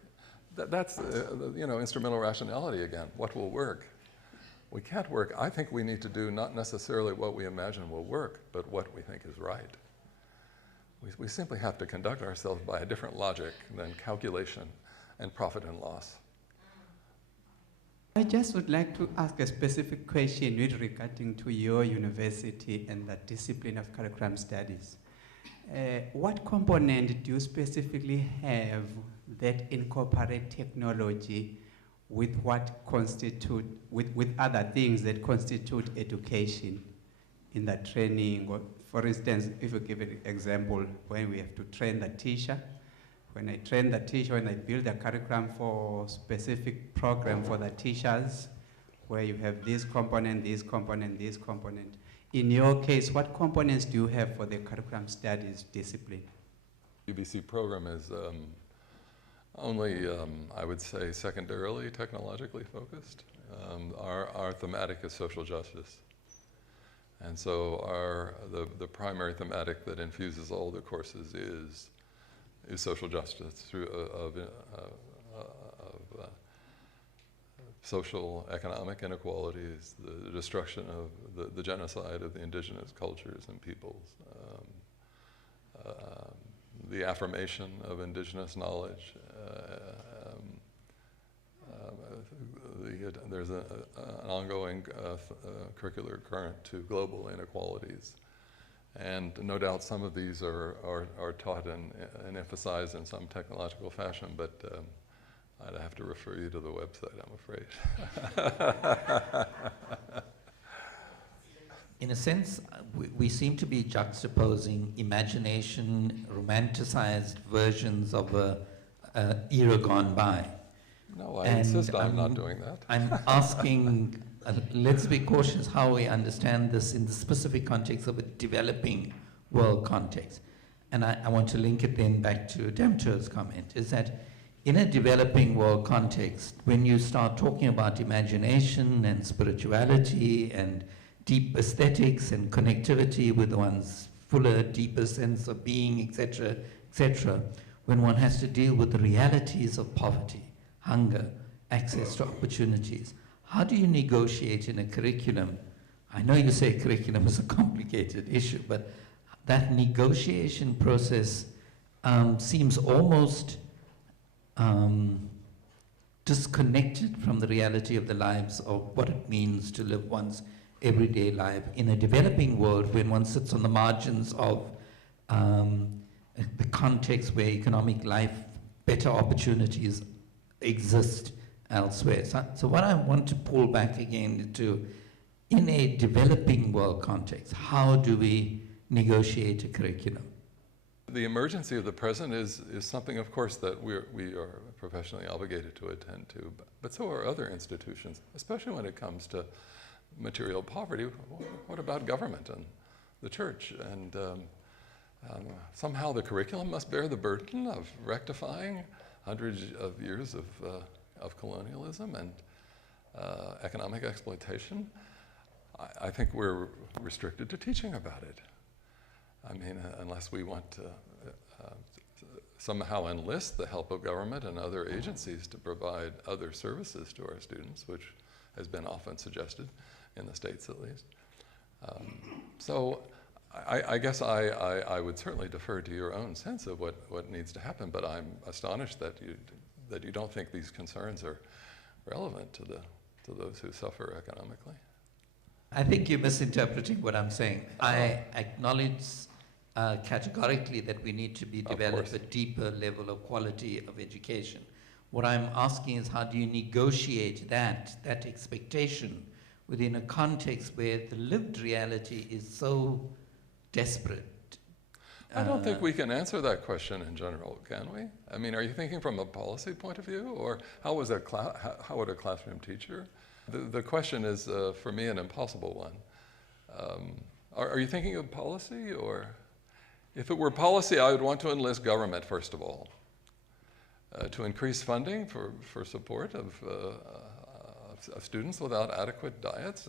That's instrumental rationality again. What will work? We can't work. I think we need to do not necessarily what we imagine will work, but what we think is right. We simply have to conduct ourselves by a different logic than calculation and profit and loss. I just would like to ask a specific question with regarding to your university and the discipline of curriculum studies. What component do you specifically have that incorporate technology with what constitute, with other things that constitute education in the training? Or, for instance, if you give an example, when we have to train the teacher, when I train the teacher, when I build a curriculum for specific program for the teachers, where you have this component, this component, this component. In your case, what components do you have for the curriculum studies discipline? UBC program is only, I would say, secondarily technologically focused. Our thematic is social justice. And so the primary thematic that infuses all the courses is social justice through of social economic inequalities, the destruction of the genocide of the indigenous cultures and peoples, the affirmation of indigenous knowledge. There's an ongoing curricular current to global inequalities. And no doubt some of these are taught and emphasized in some technological fashion, but I'd have to refer you to the website, I'm afraid. In a sense, we seem to be juxtaposing imagination, romanticized versions of an era gone by. No, I insist I'm not doing that. I'm asking, let's be cautious how we understand this in the specific context of a developing world context. And I want to link it then back to Demto's comment, is that in a developing world context, when you start talking about imagination and spirituality and deep aesthetics and connectivity with one's fuller, deeper sense of being, etc., etc., when one has to deal with the realities of poverty, hunger, access to opportunities, how do you negotiate in a curriculum? I know you say curriculum is a complicated issue, but that negotiation process seems almost disconnected from the reality of the lives of what it means to live one's everyday life in a developing world when one sits on the margins of the context where economic life, better opportunities exist elsewhere. So what I want to pull back again to, in a developing world context, how do we negotiate a curriculum? The emergency of the present is something, of course, that we are professionally obligated to attend to, but so are other institutions, especially when it comes to material poverty. What about government and the church? And somehow the curriculum must bear the burden of rectifying hundreds of years of colonialism and economic exploitation. I think we're restricted to teaching about it. I mean, unless we want to somehow enlist the help of government and other agencies to provide other services to our students, which has been often suggested, in the States at least. So I guess I would certainly defer to your own sense of what needs to happen, but I'm astonished that you don't think these concerns are relevant to those who suffer economically. I think you're misinterpreting what I'm saying. I acknowledge categorically that we need to be develop a deeper level of quality of education. What I'm asking is, how do you negotiate that expectation within a context where the lived reality is so desperate? I don't think we can answer that question in general, can we? I mean, are you thinking from a policy point of view, or how would a classroom teacher? The question is, for me, an impossible one. Are you thinking of policy, or? If it were policy, I would want to enlist government, first of all, to increase funding for support of students without adequate diets.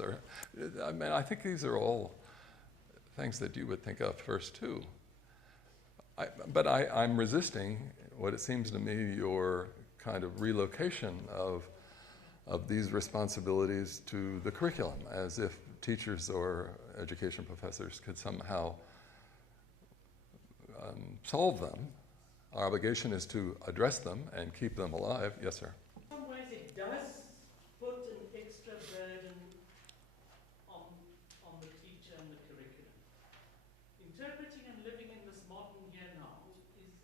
I mean, I think these are all things that you would think of first, too. But I'm resisting what it seems to me your kind of relocation of these responsibilities to the curriculum, as if teachers or education professors could somehow solve them. Our obligation is to address them and keep them alive. Yes, sir? In some ways it does put an extra burden on the teacher and the curriculum. Interpreting and living in this modern year now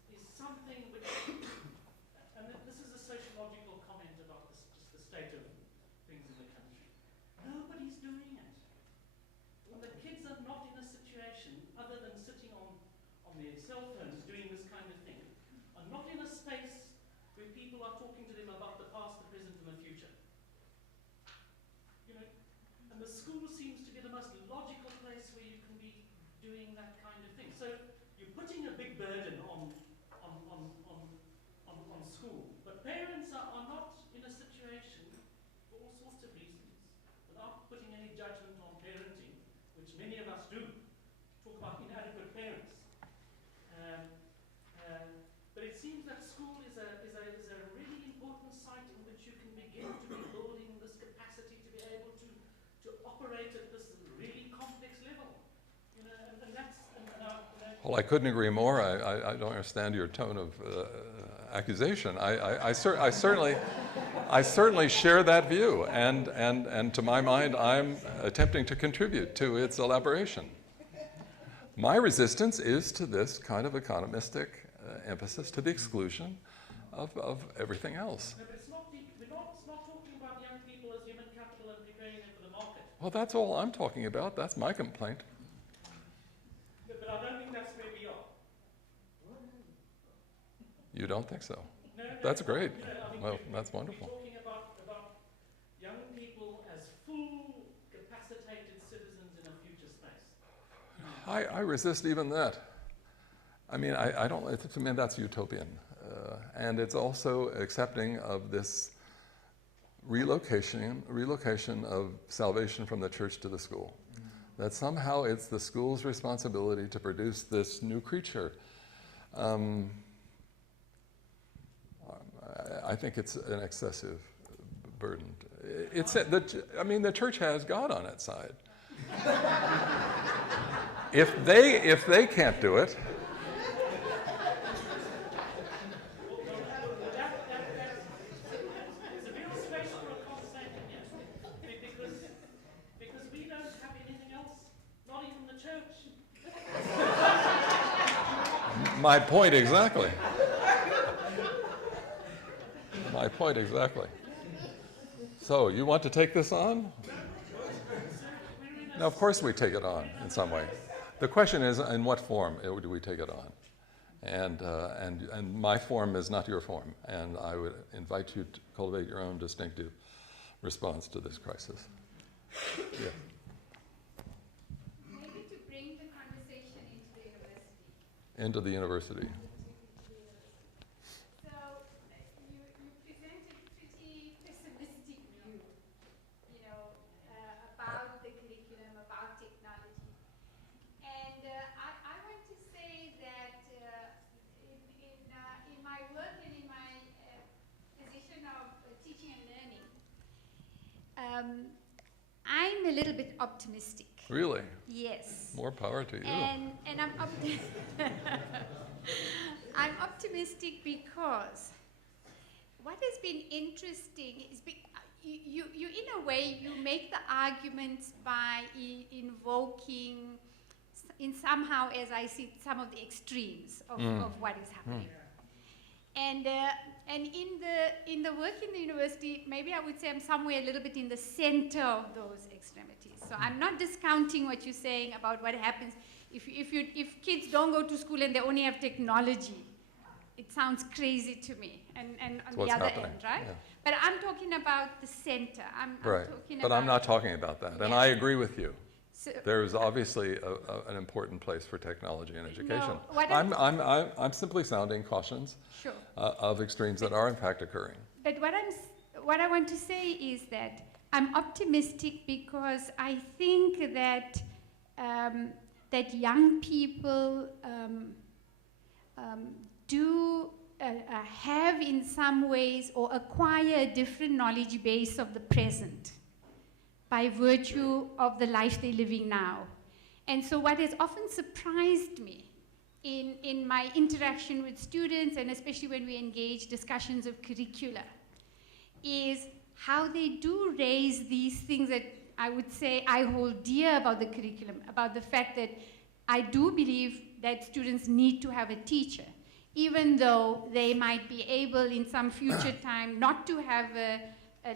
is something which, and this is a sociological comment about just the state of things in the country. Nobody's doing it. And the kids are not in a situation, other than sitting on their cell phones doing this kind of thing, are not in a space where people are talking to them about the past, the present, and the future. You know, and the school seems to be the most logical place where you can be doing that kind of thing. So you're putting a big burden on school, but parents are not in a situation, for all sorts of reasons, without putting any judgment on parenting, which many of us do, talk about inadequate parents. But it seems that school is a really important site in which you can begin to be building this capacity to be able to operate at this really complex level. You know, and that's. Well, I couldn't agree more. I don't understand your tone of accusation. I certainly share that view, and to my mind, I'm attempting to contribute to its elaboration. My resistance is to this kind of economistic emphasis to the exclusion of everything else. No, but we're not talking about young people as human capital and preparing them for the market. Well, that's all I'm talking about. That's my complaint. No, but I don't think that's where we are. You don't think so? No, That's great. You know, I mean, Well, that's wonderful. We're talking about young people as full, capacitated citizens in a future space. I resist even that. I mean, I don't, to me, that's utopian. And it's also accepting of this relocation of salvation from the church to the school. That somehow it's the school's responsibility to produce this new creature. I think it's an excessive burden. I mean, the church has God on its side. If they can't do it, There's a real space for a conversation, yes, because we don't have anything else, not even the church. my point exactly. My point exactly. So, you want to take this on? Now, of course we take it on in some way. The question is, in what form do we take it on? And my form is not your form, and I would invite you to cultivate your own distinctive response to this crisis. Yeah. Maybe to bring the conversation into the university. Into the university. So you presented a pretty pessimistic view, you know, about the curriculum, about technology. And I want to say that in my work and in my position of teaching and learning, I'm a little bit optimistic. Really? Yes. More power to you. And I'm optimistic because what has been interesting is you in a way, you make the arguments by invoking in somehow, as I see, some of the extremes of what is happening. And in the work in the university, maybe I would say I'm somewhere a little bit in the center of those extremities. So I'm not discounting what you're saying about what happens If kids don't go to school and they only have technology, it sounds crazy to me. And on the other end, right? Yeah. But I'm talking about the center. I'm Right, talking but about, I'm not talking about that, and Yeah. I agree with you. So, There is obviously an important place for technology in education. what I'm simply sounding cautions sure. of extremes that are in fact occurring. But what I want to say is that I'm optimistic because I think that that young people do have in some ways or acquire a different knowledge base of the present by virtue of the life they're living now. And so what has often surprised me in my interaction with students, and especially when we engage discussions of curricula, is how they do raise these things that I would say I hold dear about the curriculum, about the fact that I do believe that students need to have a teacher, even though they might be able in some future time not to have a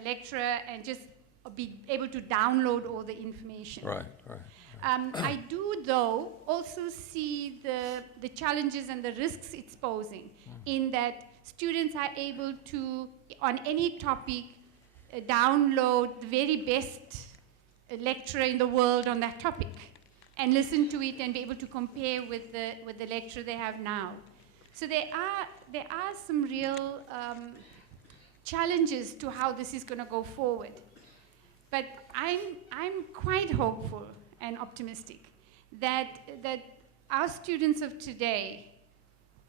lecturer and just be able to download all the information. Right, right. I do, though, also see the challenges and the risks it's posing in that students are able to, on any topic, download the very best lecturer in the world on that topic and listen to it and be able to compare with the lecturer they have now. So there are some real challenges to how this is going to go forward. But I'm quite hopeful and optimistic that our students of today,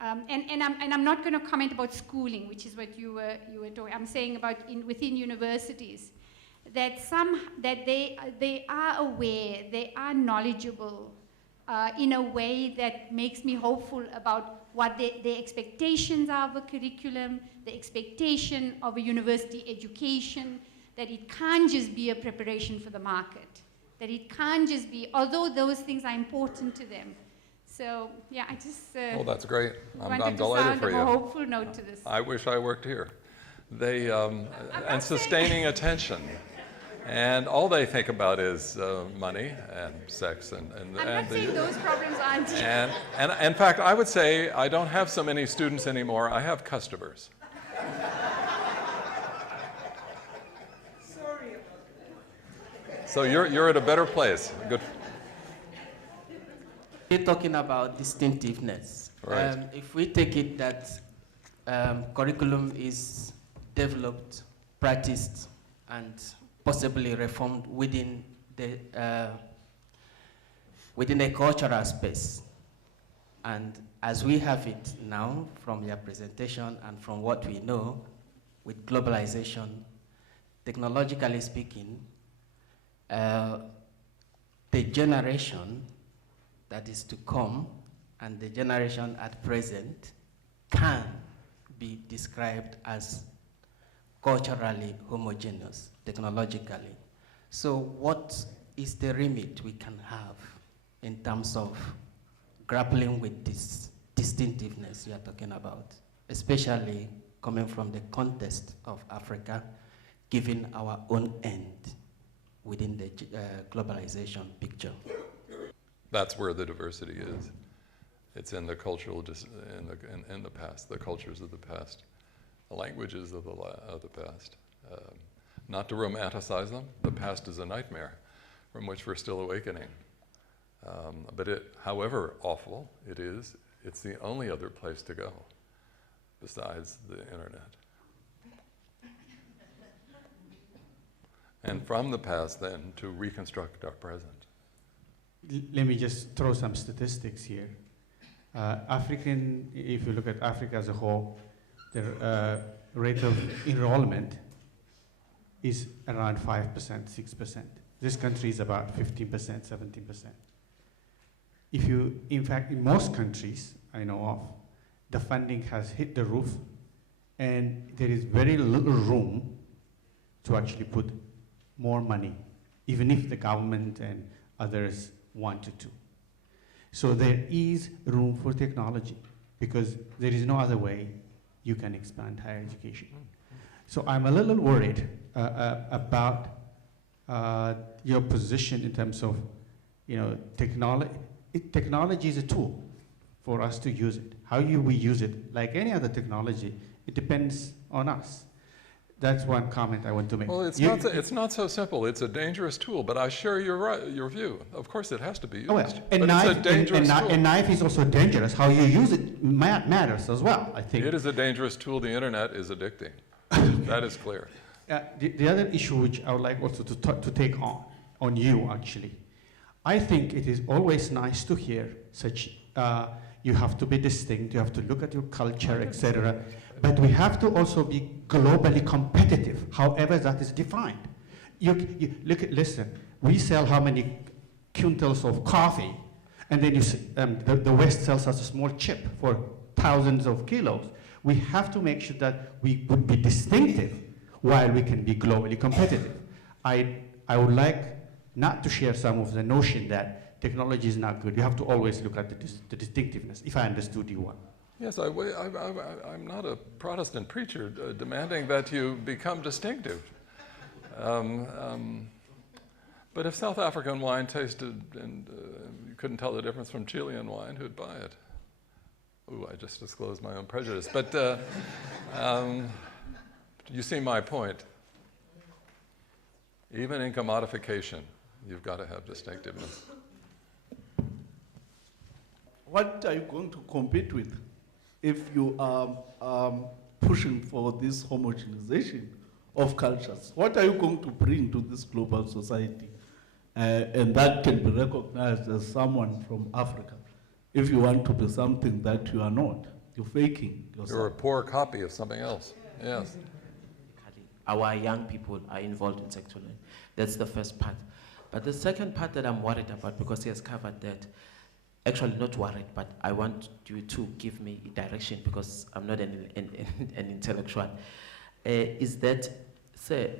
and I'm not going to comment about schooling, which is what you were talking. I'm saying about within universities, that they are aware, they are knowledgeable in a way that makes me hopeful about what their expectations are of a curriculum, the expectation of a university education, that it can't just be a preparation for the market, that it can't just be, although those things are important to them. So, yeah, I just Well, that's great. I'm wanted to delighted sound for a you. more hopeful note to this. I wish I worked here. They, and not sustaining attention. And all they think about is money and sex and I'm not saying those problems aren't. and in fact, I would say I don't have so many students anymore. I have customers. Sorry. So you're at a better place. Good. We're talking about distinctiveness. Right. If we take it that curriculum is developed, practiced, and possibly reformed within a cultural space, and as we have it now from your presentation and from what we know with globalization, technologically speaking, the generation that is to come and the generation at present can be described as culturally homogeneous, technologically. So what is the remit we can have in terms of grappling with this distinctiveness you are talking about, especially coming from the context of Africa, given our own end within the globalization picture? That's where the diversity is. It's in the cultural, in the past, the cultures of the past, the languages of the past. Not to romanticize them, the past is a nightmare from which we're still awakening. But however awful it is, it's the only other place to go besides the internet. And from the past then to reconstruct our present. Let me just throw some statistics here. If you look at Africa as a whole, the rate of enrollment is around 5%, 6%. This country is about 15%, 17%. In fact, in most countries I know of, the funding has hit the roof, and there is very little room to actually put more money, even if the government and others wanted to. So there is room for technology, because there is no other way you can expand higher education. So I'm a little worried about your position in terms of, technology. technology is a tool for us to use it. How we use it, like any other technology, it depends on us. That's one comment I want to make. Well, it's not so simple. It's a dangerous tool, but I share your view. Of course, it has to be used. Oh, well, but it's a dangerous tool. A knife is also dangerous. How you use it matters as well, I think. It is a dangerous tool. The internet is addicting. That is clear. The other issue which I would like also to take on you, actually. I think it is always nice to hear such, you have to be distinct, you have to look at your culture, etc. But we have to also be globally competitive, however that is defined. Listen, we sell how many quintals of coffee, and then the West sells us a small chip for thousands of kilos. We have to make sure that we would be distinctive while we can be globally competitive. I would like not to share some of the notion that technology is not good. You have to always look at the distinctiveness, if I understood you well. Yes, I'm not a Protestant preacher demanding that you become distinctive. But if South African wine tasted and you couldn't tell the difference from Chilean wine, who'd buy it? Ooh, I just disclosed my own prejudice. But you see my point. Even in commodification, you've got to have distinctiveness. What are you going to compete with if you are pushing for this homogenization of cultures? What are you going to bring to this global society? And that can be recognized as someone from Africa. If you want to be something that you are not, you're faking yourself. You're a poor copy of something else. Yes. Our young people are involved in sexual learning. That's the first part. But the second part that I'm worried about, because he has covered that, actually not worried, but I want you to give me a direction because I'm not an intellectual, is that, say,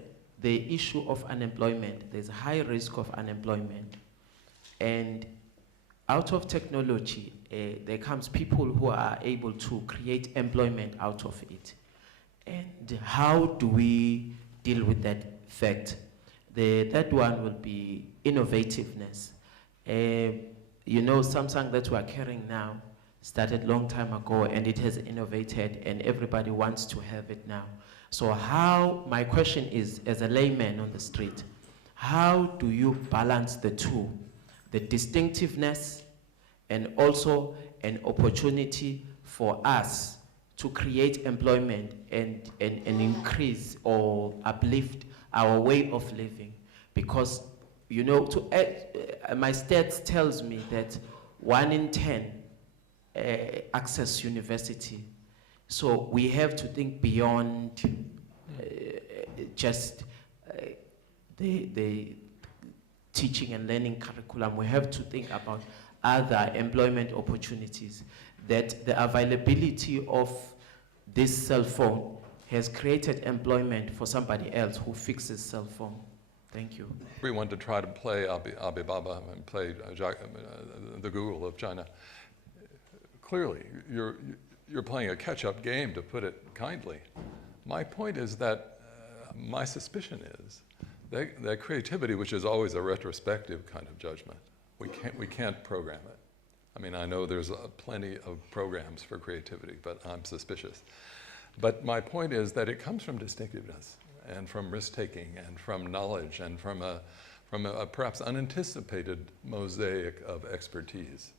the issue of unemployment, there's a high risk of unemployment. And out of technology, there comes people who are able to create employment out of it. And how do we deal with that fact? The third one will be innovativeness. You know, Samsung that we are carrying now started a long time ago and it has innovated and everybody wants to have it now. So my question is, as a layman on the street, how do you balance the two? The distinctiveness and also an opportunity for us to create employment and increase or uplift our way of living. Because, you know, my stats tells me that 1 in 10 access university. So we have to think beyond just the teaching and learning curriculum. We have to think about other employment opportunities, that the availability of this cell phone has created employment for somebody else who fixes cell phone. Thank you. Everyone to try to play Alibaba and play the Google of China. Clearly, you're playing a catch-up game, to put it kindly. My point is that my suspicion is that creativity, which is always a retrospective kind of judgment, we can't program it. I mean, I know there's plenty of programs for creativity, but I'm suspicious. But my point is that it comes from distinctiveness and from risk-taking and from knowledge and from a perhaps unanticipated mosaic of expertise.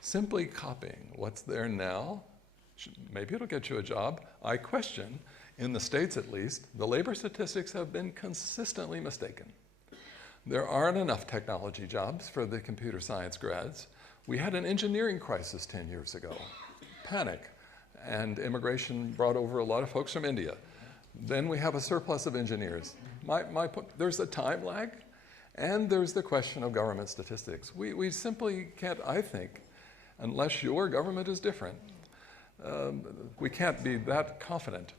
Simply copying what's there now, maybe it'll get you a job. I question, in the States at least, the labor statistics have been consistently mistaken. There aren't enough technology jobs for the computer science grads. We had an engineering crisis 10 years ago, panic, and immigration brought over a lot of folks from India. Then we have a surplus of engineers. There's a time lag, and there's the question of government statistics. We simply can't, I think, unless your government is different, we can't be that confident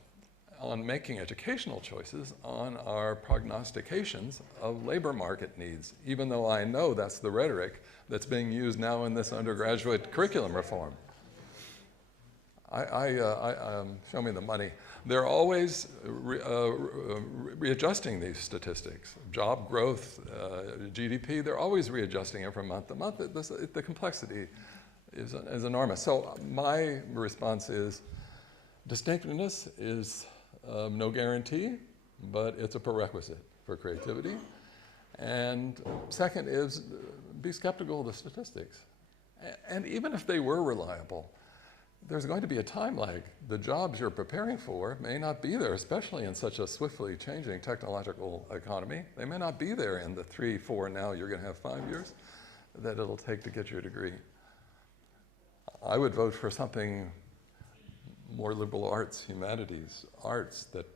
on making educational choices on our prognostications of labor market needs, even though I know that's the rhetoric that's being used now in this undergraduate curriculum reform. Show me the money. They're always readjusting these statistics. Job growth, GDP, they're always readjusting it from month to month. The complexity is enormous. So my response is, distinctiveness is no guarantee, but it's a prerequisite for creativity. And second is, be skeptical of the statistics. And even if they were reliable, there's going to be a time lag. The jobs you're preparing for may not be there, especially in such a swiftly changing technological economy. They may not be there in the 3, 4, now you're going to have 5 years that it'll take to get your degree. I would vote for something more liberal arts, humanities, arts that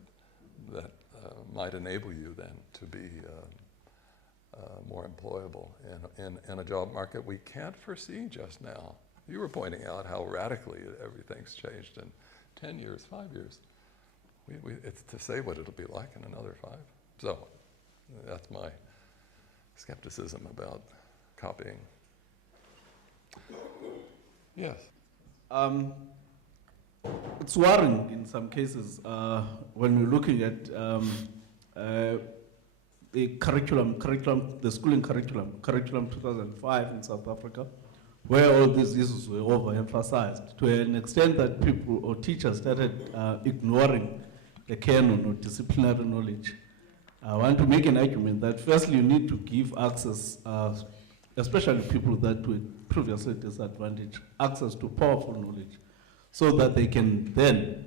might enable you then to be more employable in a job market we can't foresee just now. You were pointing out how radically everything's changed in 10 years, 5 years. It's to say what it'll be like in another 5. So that's my skepticism about copying. Yes? It's worrying in some cases when we're looking at the curriculum, the schooling curriculum 2005 in South Africa, where all these issues were overemphasized to an extent that people or teachers started ignoring the canon or disciplinary knowledge. I want to make an argument that firstly you need to give access, especially people that were previously disadvantaged, access to powerful knowledge so that they can then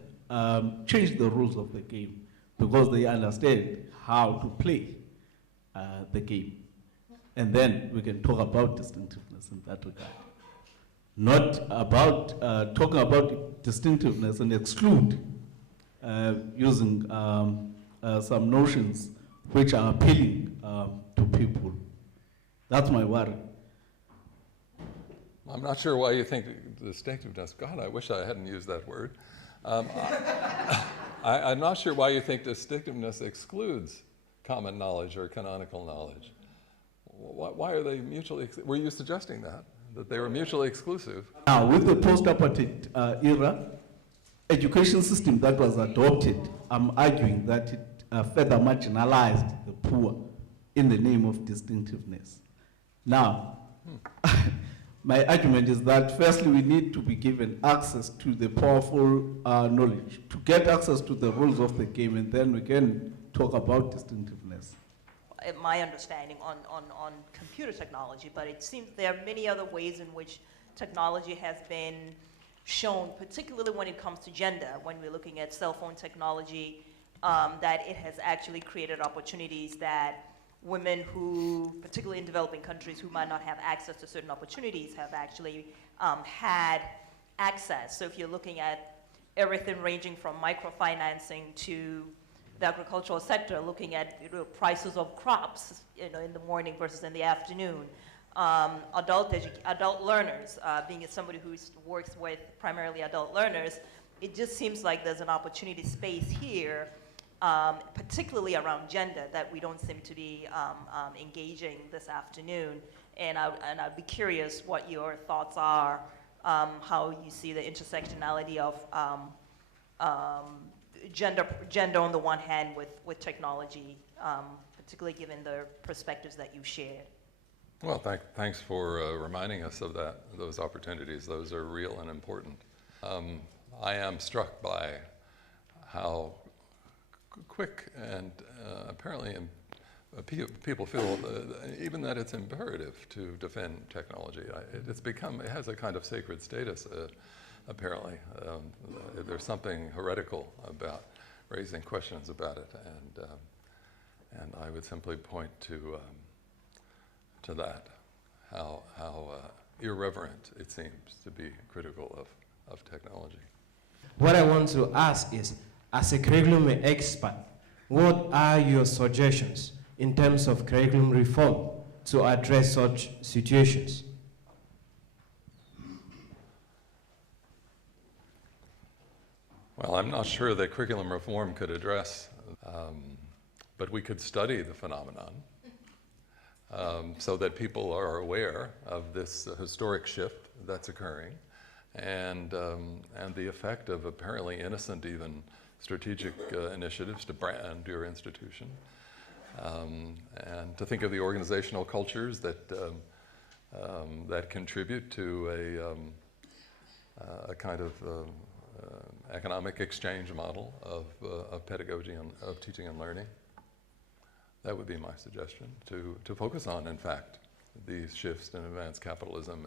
change the rules of the game because they understand how to play the game. And then we can talk about distinctiveness in that regard. Not about talking about distinctiveness and exclude using some notions which are appealing to people. That's my worry. I'm not sure why you think distinctiveness, God, I wish I hadn't used that word. I'm not sure why you think distinctiveness excludes common knowledge or canonical knowledge. Why are they mutually, were you suggesting that they were mutually exclusive? Now, with the post-apartheid era, education system that was adopted, I'm arguing that it further marginalized the poor in the name of distinctiveness. Now, my argument is that firstly, we need to be given access to the powerful knowledge, to get access to the rules of the game, and then we can talk about distinctiveness. My understanding on computer technology, but it seems there are many other ways in which technology has been shown, particularly when it comes to gender, when we're looking at cell phone technology, that it has actually created opportunities that women who, particularly in developing countries, who might not have access to certain opportunities have actually had access. So if you're looking at everything ranging from microfinancing to the agricultural sector, looking at prices of crops, in the morning versus in the afternoon. Adult learners, being somebody who works with primarily adult learners, it just seems like there's an opportunity space here, particularly around gender, that we don't seem to be engaging this afternoon. And I'd be curious what your thoughts are, how you see the intersectionality of gender on the one hand with technology, particularly given the perspectives that you shared. Well, thanks for reminding us of those opportunities. Those are real and important. I am struck by how quick and apparently people feel even that it's imperative to defend technology. It has a kind of sacred status, apparently. There's something heretical about raising questions about it, and I would simply point to that, how irreverent it seems to be critical of technology. What I want to ask is, as a curriculum expert, what are your suggestions in terms of curriculum reform to address such situations? Well, I'm not sure that curriculum reform could address, but we could study the phenomenon so that people are aware of this historic shift that's occurring, and the effect of apparently innocent even strategic initiatives to brand your institution, and to think of the organizational cultures that that contribute to a kind of economic exchange model of pedagogy and of teaching and learning. That would be my suggestion, to focus on, in fact, these shifts in advanced capitalism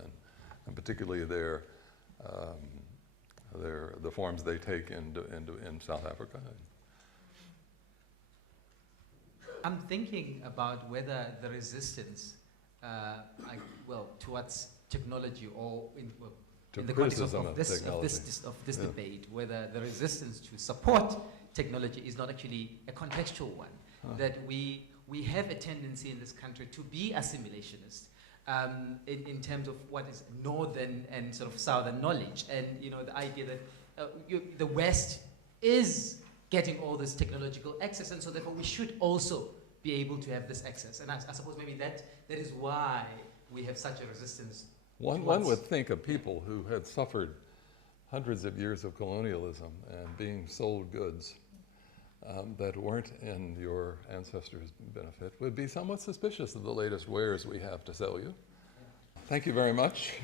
and particularly the forms they take in South Africa. I'm thinking about whether the resistance, towards technology or in the context of this debate, whether the resistance to support technology is not actually a contextual one. That we have a tendency in this country to be assimilationist in terms of what is northern and sort of southern knowledge, and the idea that the West is getting all this technological access, and so therefore we should also be able to have this access. And I suppose maybe that is why we have such a resistance. One would think of people who had suffered hundreds of years of colonialism and being sold goods that weren't in your ancestors' benefit would be somewhat suspicious of the latest wares we have to sell you. Thank you very much.